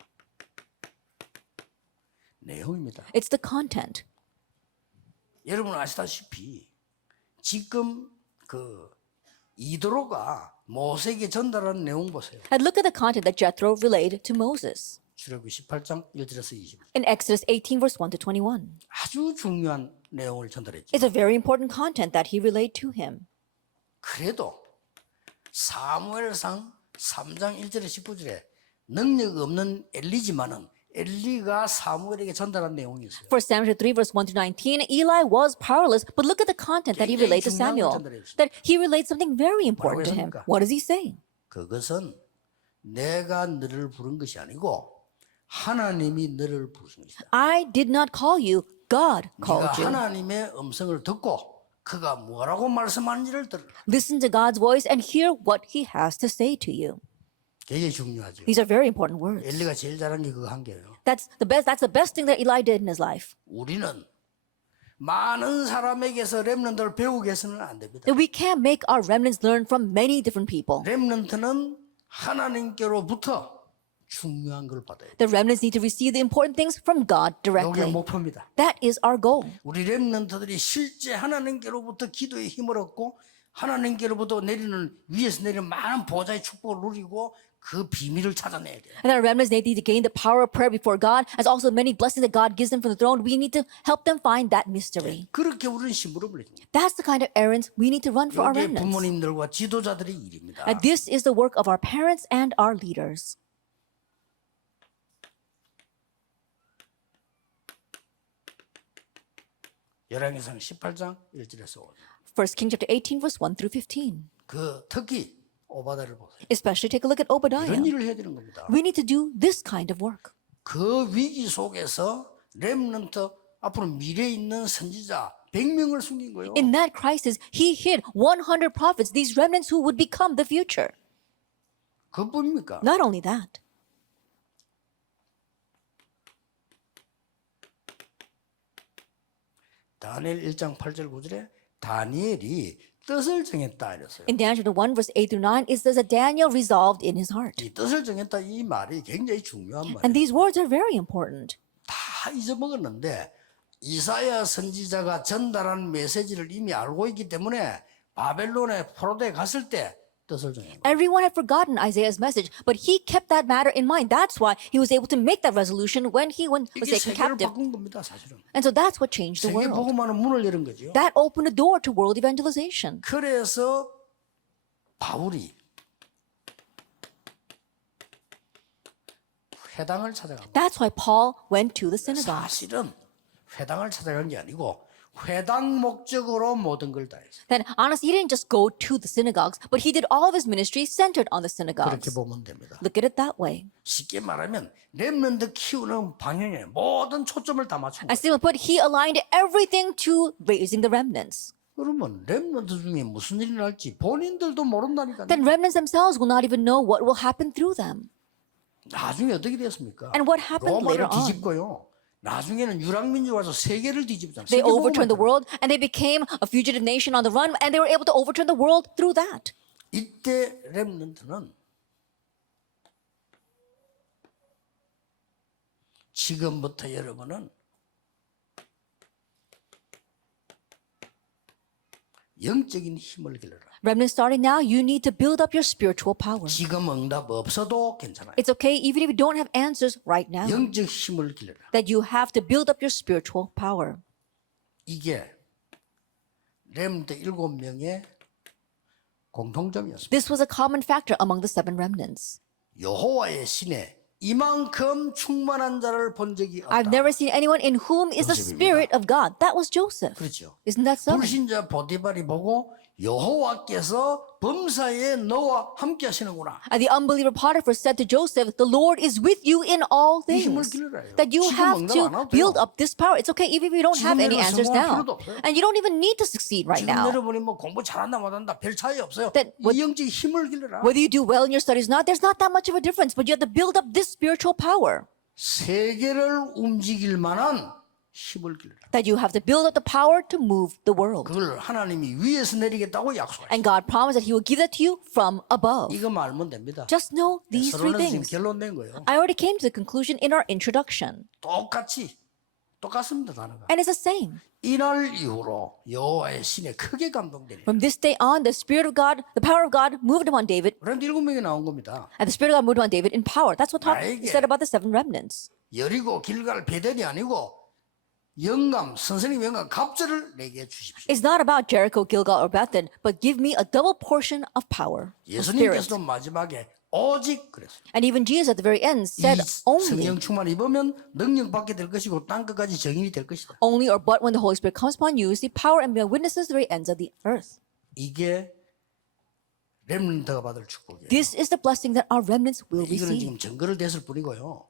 내용입니다. It's the content. 여러분 아시다시피 지금 그 이드로가 모세에게 전달한 내용 보세요. And look at the content that Jethro relayed to Moses. 출애굽기 18장 1절에서 20. In Exodus 18, verse 1 to 21. 아주 중요한 내용을 전달했죠. It's a very important content that he relayed to him. 그래도 사무엘상 3장 1절에 19절에 능력 없는 엘리지만은 엘리가 사무엘에게 전달한 내용이 있어요. 1 Samuel 3 verse 1 to 19, Eli was powerless, but look at the content that he 굉장히 relayed to 중요한 걸 Samuel. 전달했어요. That he relayed something very important to him. 했습니까? What does he say? 그것은 내가 너를 부른 것이 아니고 하나님이 너를 부르신 것이다. I did not call you, God 네가 called you. 하나님의 음성을 듣고 그가 뭐라고 말씀하는지를 들으라. Listen to God's voice and hear what he has to say to you. 되게 중요하죠. These are very important words. 엘리가 제일 잘한 게 그거 한 개예요. That's the best thing that Eli did in his life. 우리는 많은 사람에게서 렘넌트를 배우게 해서는 안 됩니다. That we can't make our remnants learn from many different people. 렘넌트는 하나님께로부터 중요한 걸 받아야 돼요. The remnants need to receive the important things from God 이게 directly. 목표입니다. That is our goal. 우리 렘넌트들이 실제 하나님께로부터 기도의 힘을 얻고 하나님께로부터 내리는 위에서 내리는 많은 보좌의 축복을 누리고 그 비밀을 찾아내야 돼요. And our remnants, they need to gain the power of prayer before God, as also many blessings that God gives them from the throne. We need to help them find that mystery. 그렇게 우리는 심부름을 해요. That's the kind of errands we need to run for our 이게 remnants. 부모님들과 지도자들의 일입니다. And this is the work of our parents and our leaders. 열왕기상 18장 1절에서 5절. 1 King chapter 18 verse 1 through 15. 그 특히 오바다를 보세요. Especially take a look at Obadiah. 이런 일을 해야 되는 겁니다. We need to do this kind of work. 그 위기 속에서 렘넌트 앞으로 미래에 있는 선지자 100명을 숨긴 거예요. In that crisis, he hid 100 prophets, these remnants who would become the future. 그뿐입니까? Not only that, 다니엘 1장 8절 9절에 다니엘이 뜻을 정했다 이랬어요. in Daniel chapter 1 verse 8 through 9, it says that Daniel resolved in his heart. 이 뜻을 정했다 이 말이 굉장히 중요한 말이에요. And these words are very important. 다 잊어먹었는데 이사야 선지자가 전달한 메시지를 이미 알고 있기 때문에 바벨론에 포로되어 갔을 때 뜻을 정한 거예요. Everyone had forgotten Isaiah's message, but he kept that matter in mind. That's why he was able to make that resolution when he was 이게 taken 세계를 captive. 바꾼 겁니다, 사실은. And so that's what changed the 세계 world. 복음화는 문을 열은 거죠. That opened the door to world evangelization. 그래서 바울이 회당을 찾아간 거예요. That's why Paul went to the synagogue. 사실은 회당을 찾아간 게 아니고 회당 목적으로 모든 걸 다 했어요. Then honestly, he didn't just go to the synagogues, but he did all of his ministry centered on the 그렇게 synagogues. 보면 됩니다. Look at it that way. 쉽게 말하면 렘넌트 키우는 방향에 모든 초점을 다 맞춘 And 거예요. simply put, he aligned everything to raising the remnants. 그러면 렘넌트 중에 무슨 일이 날지 본인들도 모른다니까요. Then remnants themselves will not even know what will happen through them. 나중에 어떻게 됐습니까? And what happened later 로마를 on? 뒤집고요. 나중에는 유랑민족이 와서 세계를 뒤집잖아요. They overturned the world and they became a fugitive nation on the run, and they were able to overturn the world through that. 이때 렘넌트는 지금부터 여러분은 영적인 힘을 길러라. Remnants starting now, you need to build up your spiritual power. 지금 응답 없어도 괜찮아요. It's okay even if you don't have answers right now. 영적 힘을 길러라. That you have to build up your spiritual power. 이게 렘넌트 7명의 공통점이었습니다. This was a common factor among the 7 remnants. 여호와의 신에 이만큼 충만한 자를 본 적이 I've 없다. never seen anyone in whom is the Spirit of God. That was Joseph. 그렇죠. Isn't that so? 불신자 보디발이 보고 여호와께서 범사에 너와 함께 하시는구나. And the unbeliever Potiphar said to Joseph, the Lord is with you in all 이 힘을 things. 길러라요. That you 지금 have 응답 to 안 와도 build 돼요. up this power. It's okay even if you don't have 지금 any 내가 answers 성공할 now. 필요도 없어요. And you don't even need to succeed right 지금 now. 여러분이 뭐 공부 잘한다 못한다 별 차이 없어요. That what- 이 영적 힘을 길러라. Whether you do well in your studies or not, there's not that much of a difference. But you have to build up this spiritual power. 세계를 움직일 만한 힘을 길러라. That you have to build up the power to move the world. 그걸 하나님이 위에서 내리겠다고 약속하셨어요. And God promised that He will give that to you from above. 이거만 알면 됩니다. Just know these 3 서론에서 지금 things. 결론 낸 거예요. I already came to the conclusion in our introduction. 똑같습니다 단어가. And it's the same. 이날 이후로 여호와의 신에 크게 감동되니. From this day on, the Spirit of God, the power of God moved upon David. 그런데 7명이 나온 겁니다. And the Spirit of God moved upon David in power. That's what 나에게 said about the 7 remnants. 여리고 길갈 베델이 아니고 영감, 선생님 영감, 갑절을 내게 주십시오. It's not about Jericho, Gilgal, or Bethel, but give me a double portion of power, of spirit. 예수님께서도 마지막에 오직 그랬어요. And even Jesus at the very end 이 said 성령 충만 입으면 능력 받게 될 것이고 땅 끝까지 정인이 될 것이다. only or but when the Holy Spirit comes upon you, you see power and be witnesses to the very ends of the earth. 이게 렘넌트가 받을 축복이에요. This is the blessing that our remnants will 이거는 receive. 지금 증거를 댔을 뿐이고요.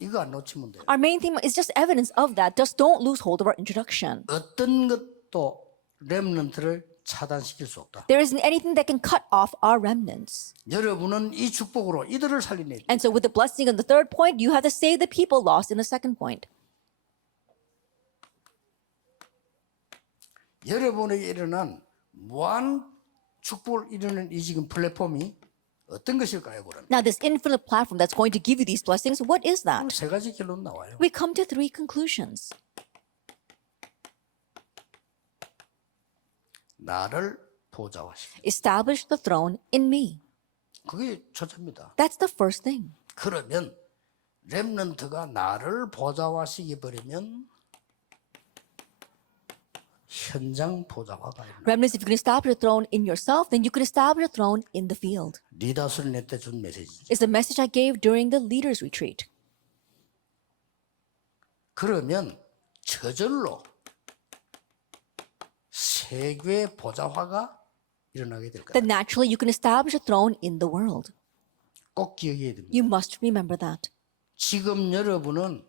이거 안 놓치면 돼요. Our main theme is just evidence of that. Just don't lose hold of our introduction. 어떤 것도 렘넌트를 차단시킬 수 없다. There isn't anything that can cut off our remnants. 여러분은 이 축복으로 이들을 살리네. And so with the blessing on the third point, you have to save the people lost in the second point. 여러분에게 일어난 무한 축복을 이루는 이 지금 플랫폼이 어떤 것일까요, 그러면? Now, this infinite platform that's going to give you these blessings, what is that? 세 가지 결론 나와요. We come to three conclusions. 나를 보좌화시키. Establish the throne in me. 그게 첫째입니다. That's the first thing. 그러면 렘넌트가 나를 보좌화시키 버리면 현장 보좌화가 있는. Remnants, if you can establish a throne in yourself, then you can establish a throne in the field. 리더스를 낼때 준 메시지죠. It's the message I gave during the leaders retreat. 그러면 저절로 세계 보좌화가 일어나게 될 거예요. Then naturally you can establish a throne in the world. 꼭 기억해야 됩니다. You must remember that. 지금 여러분은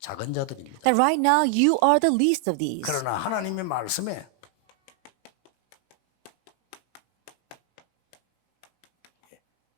작은 자들입니다. That right now you are the least of these. 그러나 하나님의 말씀에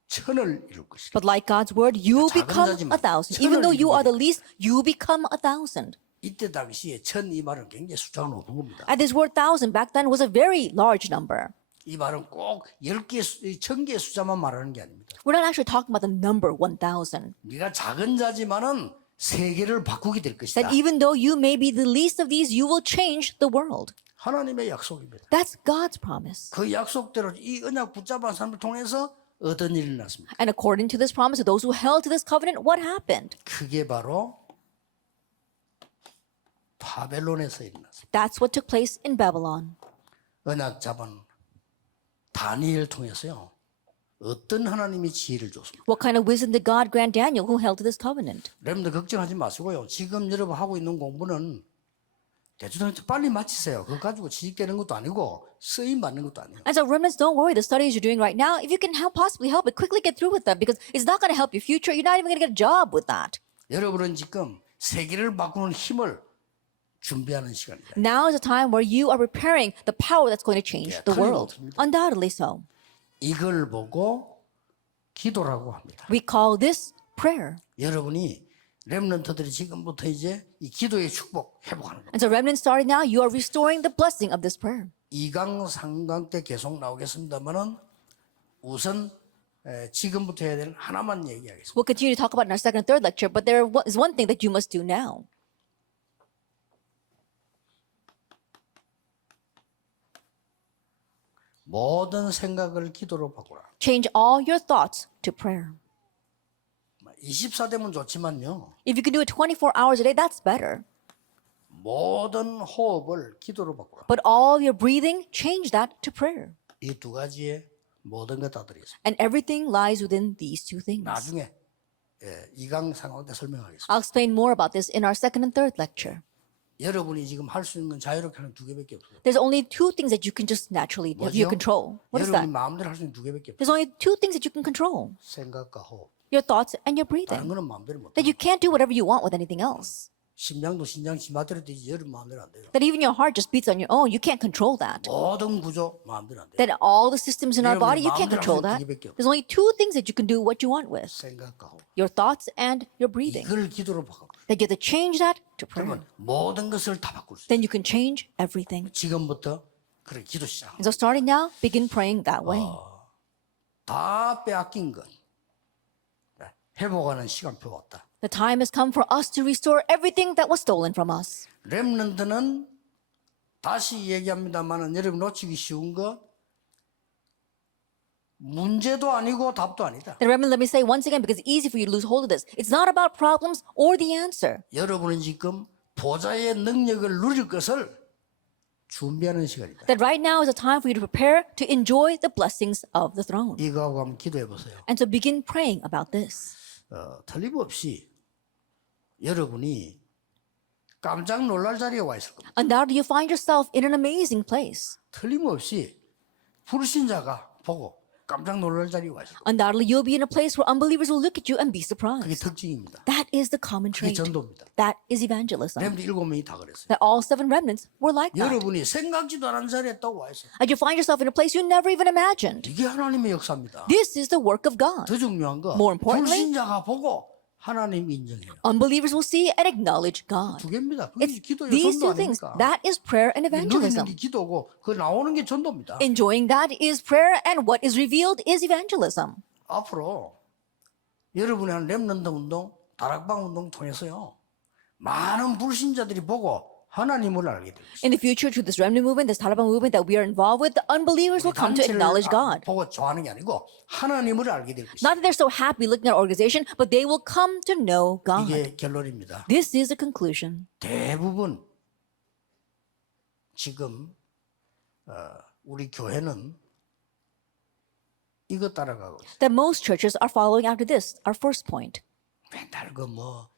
천을 이룰 것이다. But like God's word, you 작은 become 자지만 a thousand. Even though you are the 천을 least, you become a thousand. 이때 당시에 천 이 말은 굉장히 숫자가 높은 겁니다. And this word thousand back then was a very large number. 이 말은 꼭 10개, 1000개의 숫자만 말하는 게 아닙니다. We're not actually talking about the number 1,000. 네가 작은 자지만은 세계를 바꾸게 될 것이다. That even though you may be the least of these, you will change the world. 하나님의 약속입니다. That's God's promise. 그 약속대로 이 언약 붙잡은 사람을 통해서 어떤 일이 났습니까? And according to this promise, to those who held to this covenant, what happened? 그게 바로 바벨론에서 일어났습니다. That's what took place in Babylon. 언약 잡은 다니엘 통해서요. 어떤 하나님이 지혜를 줬습니까? What kind of wisdom did God grant Daniel who held to this covenant? 여러분들 걱정하지 마시고요. 지금 여러분 하고 있는 공부는 대충 빨리 마치세요. 그거 가지고 취직되는 것도 아니고 쓰임 받는 것도 아니에요. And so remnants, don't worry. The studies you're doing right now, if you can possibly help it, quickly get through with them because it's not going to help your future. You're not even going to get a job with that. 여러분은 지금 세계를 바꾸는 힘을 준비하는 시간입니다. Now is a time where you are preparing the power that's going to change the world. Undoubtedly so. 이걸 보고 기도라고 합니다. We call this prayer. 여러분이 렘넌트들이 지금부터 이제 이 기도의 축복 회복하는 겁니다. And so remnants starting now, you are restoring the blessing of this prayer. 2강, 3강 때 계속 나오겠습니다만은 우선 지금부터 해야 되는 하나만 얘기하겠습니다. We'll continue to talk about it in our second and third lecture, but there is one thing that you must do now. 모든 생각을 기도로 바꾸라. Change all your thoughts to prayer. 24대면 좋지만요. If you can do it 24 hours a day, that's better. 모든 호흡을 기도로 바꾸라. But all your breathing, change that to prayer. 이 두 가지에 모든 것 다 드리겠습니다. And everything lies within these two things. 나중에 2강, 3강 때 설명하겠습니다. I'll explain more about this in our second and third lecture. 여러분이 지금 할 수 있는 건 자유롭게 하는 두 개밖에 없어요. There's only two things that you can just naturally have your control. What is that? 여러분이 마음대로 할 수 있는 두 개밖에 없어요. There's only two things that you can control. 생각과 호흡. Your thoughts and your 다른 breathing. 거는 마음대로 못 That 해요. you can't do whatever you want with anything else. 심장도 심장 지마대로 되지 여러분 마음대로 안 돼요. That even your heart just beats on your own. You can't control that. 모든 구조 마음대로 안 돼요. That all the systems in our 여러분이 body, you can't 마음대로 control 하는 that. 두 개밖에 없어요. There's only two things that you can do what you want with. 생각과 호흡. Your thoughts and your breathing. 이걸 기도로 바꿔. That you have to change that to prayer. 그러면 모든 것을 다 바꿀 수 있어요. Then you can change everything. 지금부터 그래 기도 시작. And so starting now, begin praying that way. 다 빼앗긴 것 회복하는 시간표 왔다. The time has come for us to restore everything that was stolen from us. 렘넌트는 다시 얘기합니다만은 여러분 놓치기 쉬운 거 문제도 아니고 답도 아니다. Then remember, let me say once again, because it's easy for you to lose hold of this. It's not about problems or the answer. 여러분은 지금 보좌의 능력을 누릴 것을 준비하는 시간이다. That right now is a time for you to prepare to enjoy the blessings of the throne. 이거하고 한번 기도해 보세요. And so begin praying about this. 틀림없이 여러분이 깜짝 놀랄 자리에 와 있을 겁니다. Undoubtedly, you find yourself in an amazing place. 틀림없이 불신자가 보고 깜짝 놀랄 자리에 와 있을 겁니다. Undoubtedly, you'll be in a place where unbelievers will look at you and be 그게 surprised. 특징입니다. That is the common 그게 trait. 전도입니다. That is evangelism. 렘드 7명이 다 그랬어요. That all 7 remnants were like that. 여러분이 생각지도 않은 자리에 딱 와 있어요. And you find yourself in a place you never even imagined. 이게 하나님의 역사입니다. This is the work of God. 더 중요한 거 More importantly, 불신자가 보고 하나님 인정해요. unbelievers will see and acknowledge God. 두 개입니다. 그게 It's 기도의 these 전도 two things. 아닙니까? That is prayer and 누리는 evangelism. 게 기도고 그 나오는 게 전도입니다. Enjoying that is prayer, and what is revealed is evangelism. 앞으로 여러분이 한 렘넌트 운동, 다락방 운동 통해서요. 많은 불신자들이 보고 하나님을 알게 됩니다. In the future, through this remnant movement, this Taliban movement that we are involved with, the unbelievers will come to acknowledge God. 보고 좋아하는 게 아니고 하나님을 알게 될 것입니다. Not that they're so happy looking at our organization, but they will come to know God. 이게 결론입니다. This is the conclusion. 대부분 지금 우리 교회는 이거 따라가고 있어요. That most churches are following after this, our first point. 맨날 뭐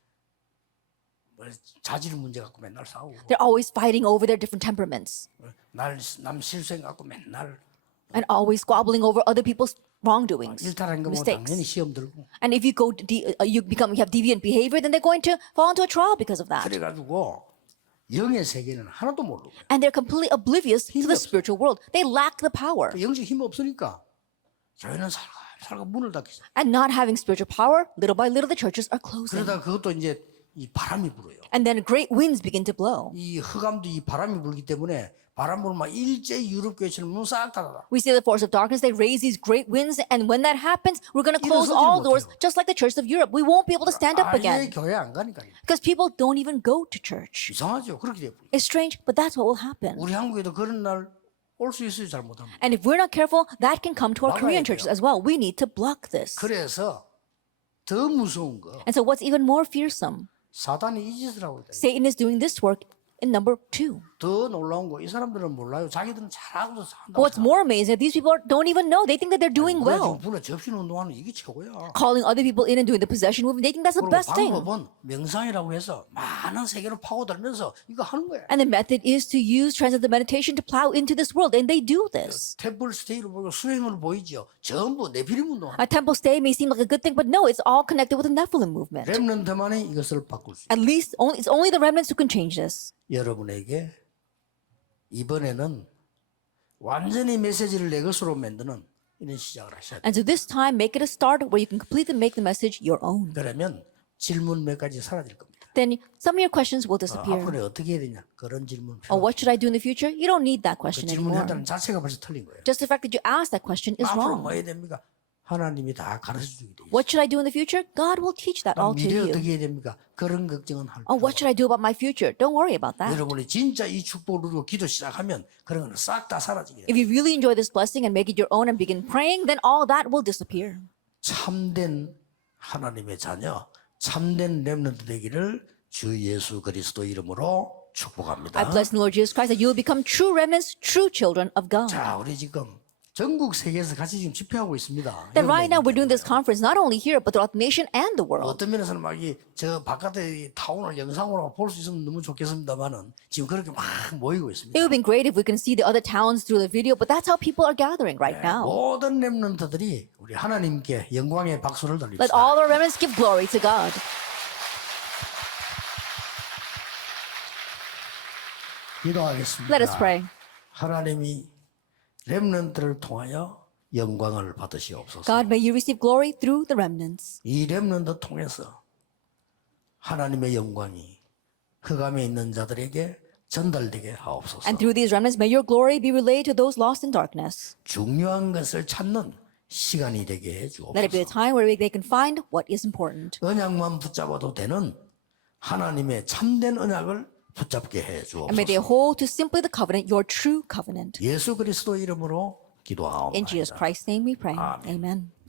자질 문제 갖고 맨날 싸우고 They're always fighting over their different temperaments 남 실수해 갖고 맨날 and always squabbling over other people's wrongdoings, 일탈한 거뭐 mistakes. 당연히 시험 들고 And if you you have deviant behavior, then they're going to fall into a trial because of that. 그래가지고 영의 세계는 하나도 모르고 And they're completely oblivious to the spiritual world. They lack the power. 영적 힘 없으니까 교회는 살가 문을 닫히죠. And not having spiritual power, little by little the churches are closing. 그러다 그것도 이제 이 바람이 불어요. And then great winds begin to blow. 이 흑암도 이 바람이 불기 때문에 바람 불면 막 일제 유럽 교회처럼 문 싹 닫아라. We see the force of darkness. They raise these great winds, and when that happens, we're going to close 일어서지 all doors, 못해요. just like the church of Europe. We won't be able to stand up 아예 again 교회 안 가니까요. because people don't even go to church. 이상하죠. 그렇게 돼요. It's strange, but that's what will happen. 우리 한국에도 그런 날 올 수 있어요. 잘못하면. And if we're not careful, that can come to our 막아야 Korean 돼요. churches as well. We need to block this. 그래서 더 무서운 거 And so, what's even more fearsome? 사단이 이 짓을 하고 있다. Satan is doing this work in number 2. 더 놀라운 거 이 사람들은 몰라요. 자기들은 잘하고 산다고. What's more amazing is that these people don't even know. They think that they're doing well. 불러 접신 운동하는 이게 최고야. Calling other people in and doing the possession movement, they think that's the 그리고 best thing. 방법은 명상이라고 해서 많은 세계를 파고들면서 이거 하는 거야. And the method is to use transcendental meditation to plow into this world, and they do this. 템플 스테이를 보고 수행을 보이죠. 전부 내피림 운동. A temple stay may seem like a good thing, but no, it's all connected with the Nephilim movement. 렘넌트만이 이것을 바꿀 수 있어요. At least, it's only the remnants who can change this. 여러분에게 이번에는 완전히 메시지를 내 것으로 만드는 이런 시작을 하셔야 돼요. And so this time, make it a start where you can completely make the message your own. 그러면 질문 몇 가지 사라질 겁니다. Then some of your questions will disappear. 앞으로 어떻게 해야 되냐 그런 질문 Or 필요 what should I do in the future? You don't need that 그 question anymore. 질문했다는 자체가 벌써 틀린 거예요. Just the fact that you asked that question is 앞으로 wrong. 뭐 해야 됩니까? 하나님이 다 가르쳐 주게 돼 있어요. What should I do in the future? God will teach that all to 미래 you. 어떻게 해야 됩니까? 그런 걱정은 할 Oh, 필요 what should I do about my future? Don't worry about that. 여러분이 진짜 이 축복을 누리고 기도 시작하면 그런 거는 싹 다 사라지게 돼요. If you really enjoy this blessing and make it your own and begin praying, then all that will disappear. 참된 하나님의 자녀, 참된 렘넌트 되기를 주 예수 그리스도 이름으로 축복합니다. I bless in the Lord Jesus Christ that you will become true remnants, true children of God. 자, 우리 지금 전국 세계에서 같이 지금 집회하고 있습니다. That right now we're doing this conference not only here but throughout the nation and the world. 어떤 면에서는 막 저 바깥에 이 타운을 영상으로 볼 수 있으면 너무 좋겠습니다만은 지금 그렇게 막 모이고 있습니다. It would have been great if we can see the other towns through the video, but that's how people are gathering right now. 모든 렘넌트들이 우리 하나님께 영광의 박수를 Let 돌립시다. all our remnants give glory to God. 기도하겠습니다. Let us pray. 하나님이 렘넌트를 통하여 영광을 받으시옵소서. God, may you receive glory through the remnants. 이 렘넌트 통해서 하나님의 영광이 흑암에 있는 자들에게 전달되게 하옵소서. And through these remnants, may your glory be relayed to those lost in darkness. 중요한 것을 찾는 시간이 되게 해 Let it be a 주옵소서. time where they can find what is important. 언약만 붙잡아도 되는 하나님의 참된 언약을 붙잡게 해 And may they 주옵소서. hold to simply the covenant, your true covenant. 예수 그리스도 이름으로 기도하옵나이다. In Jesus Christ's name we pray. Amen. Amen.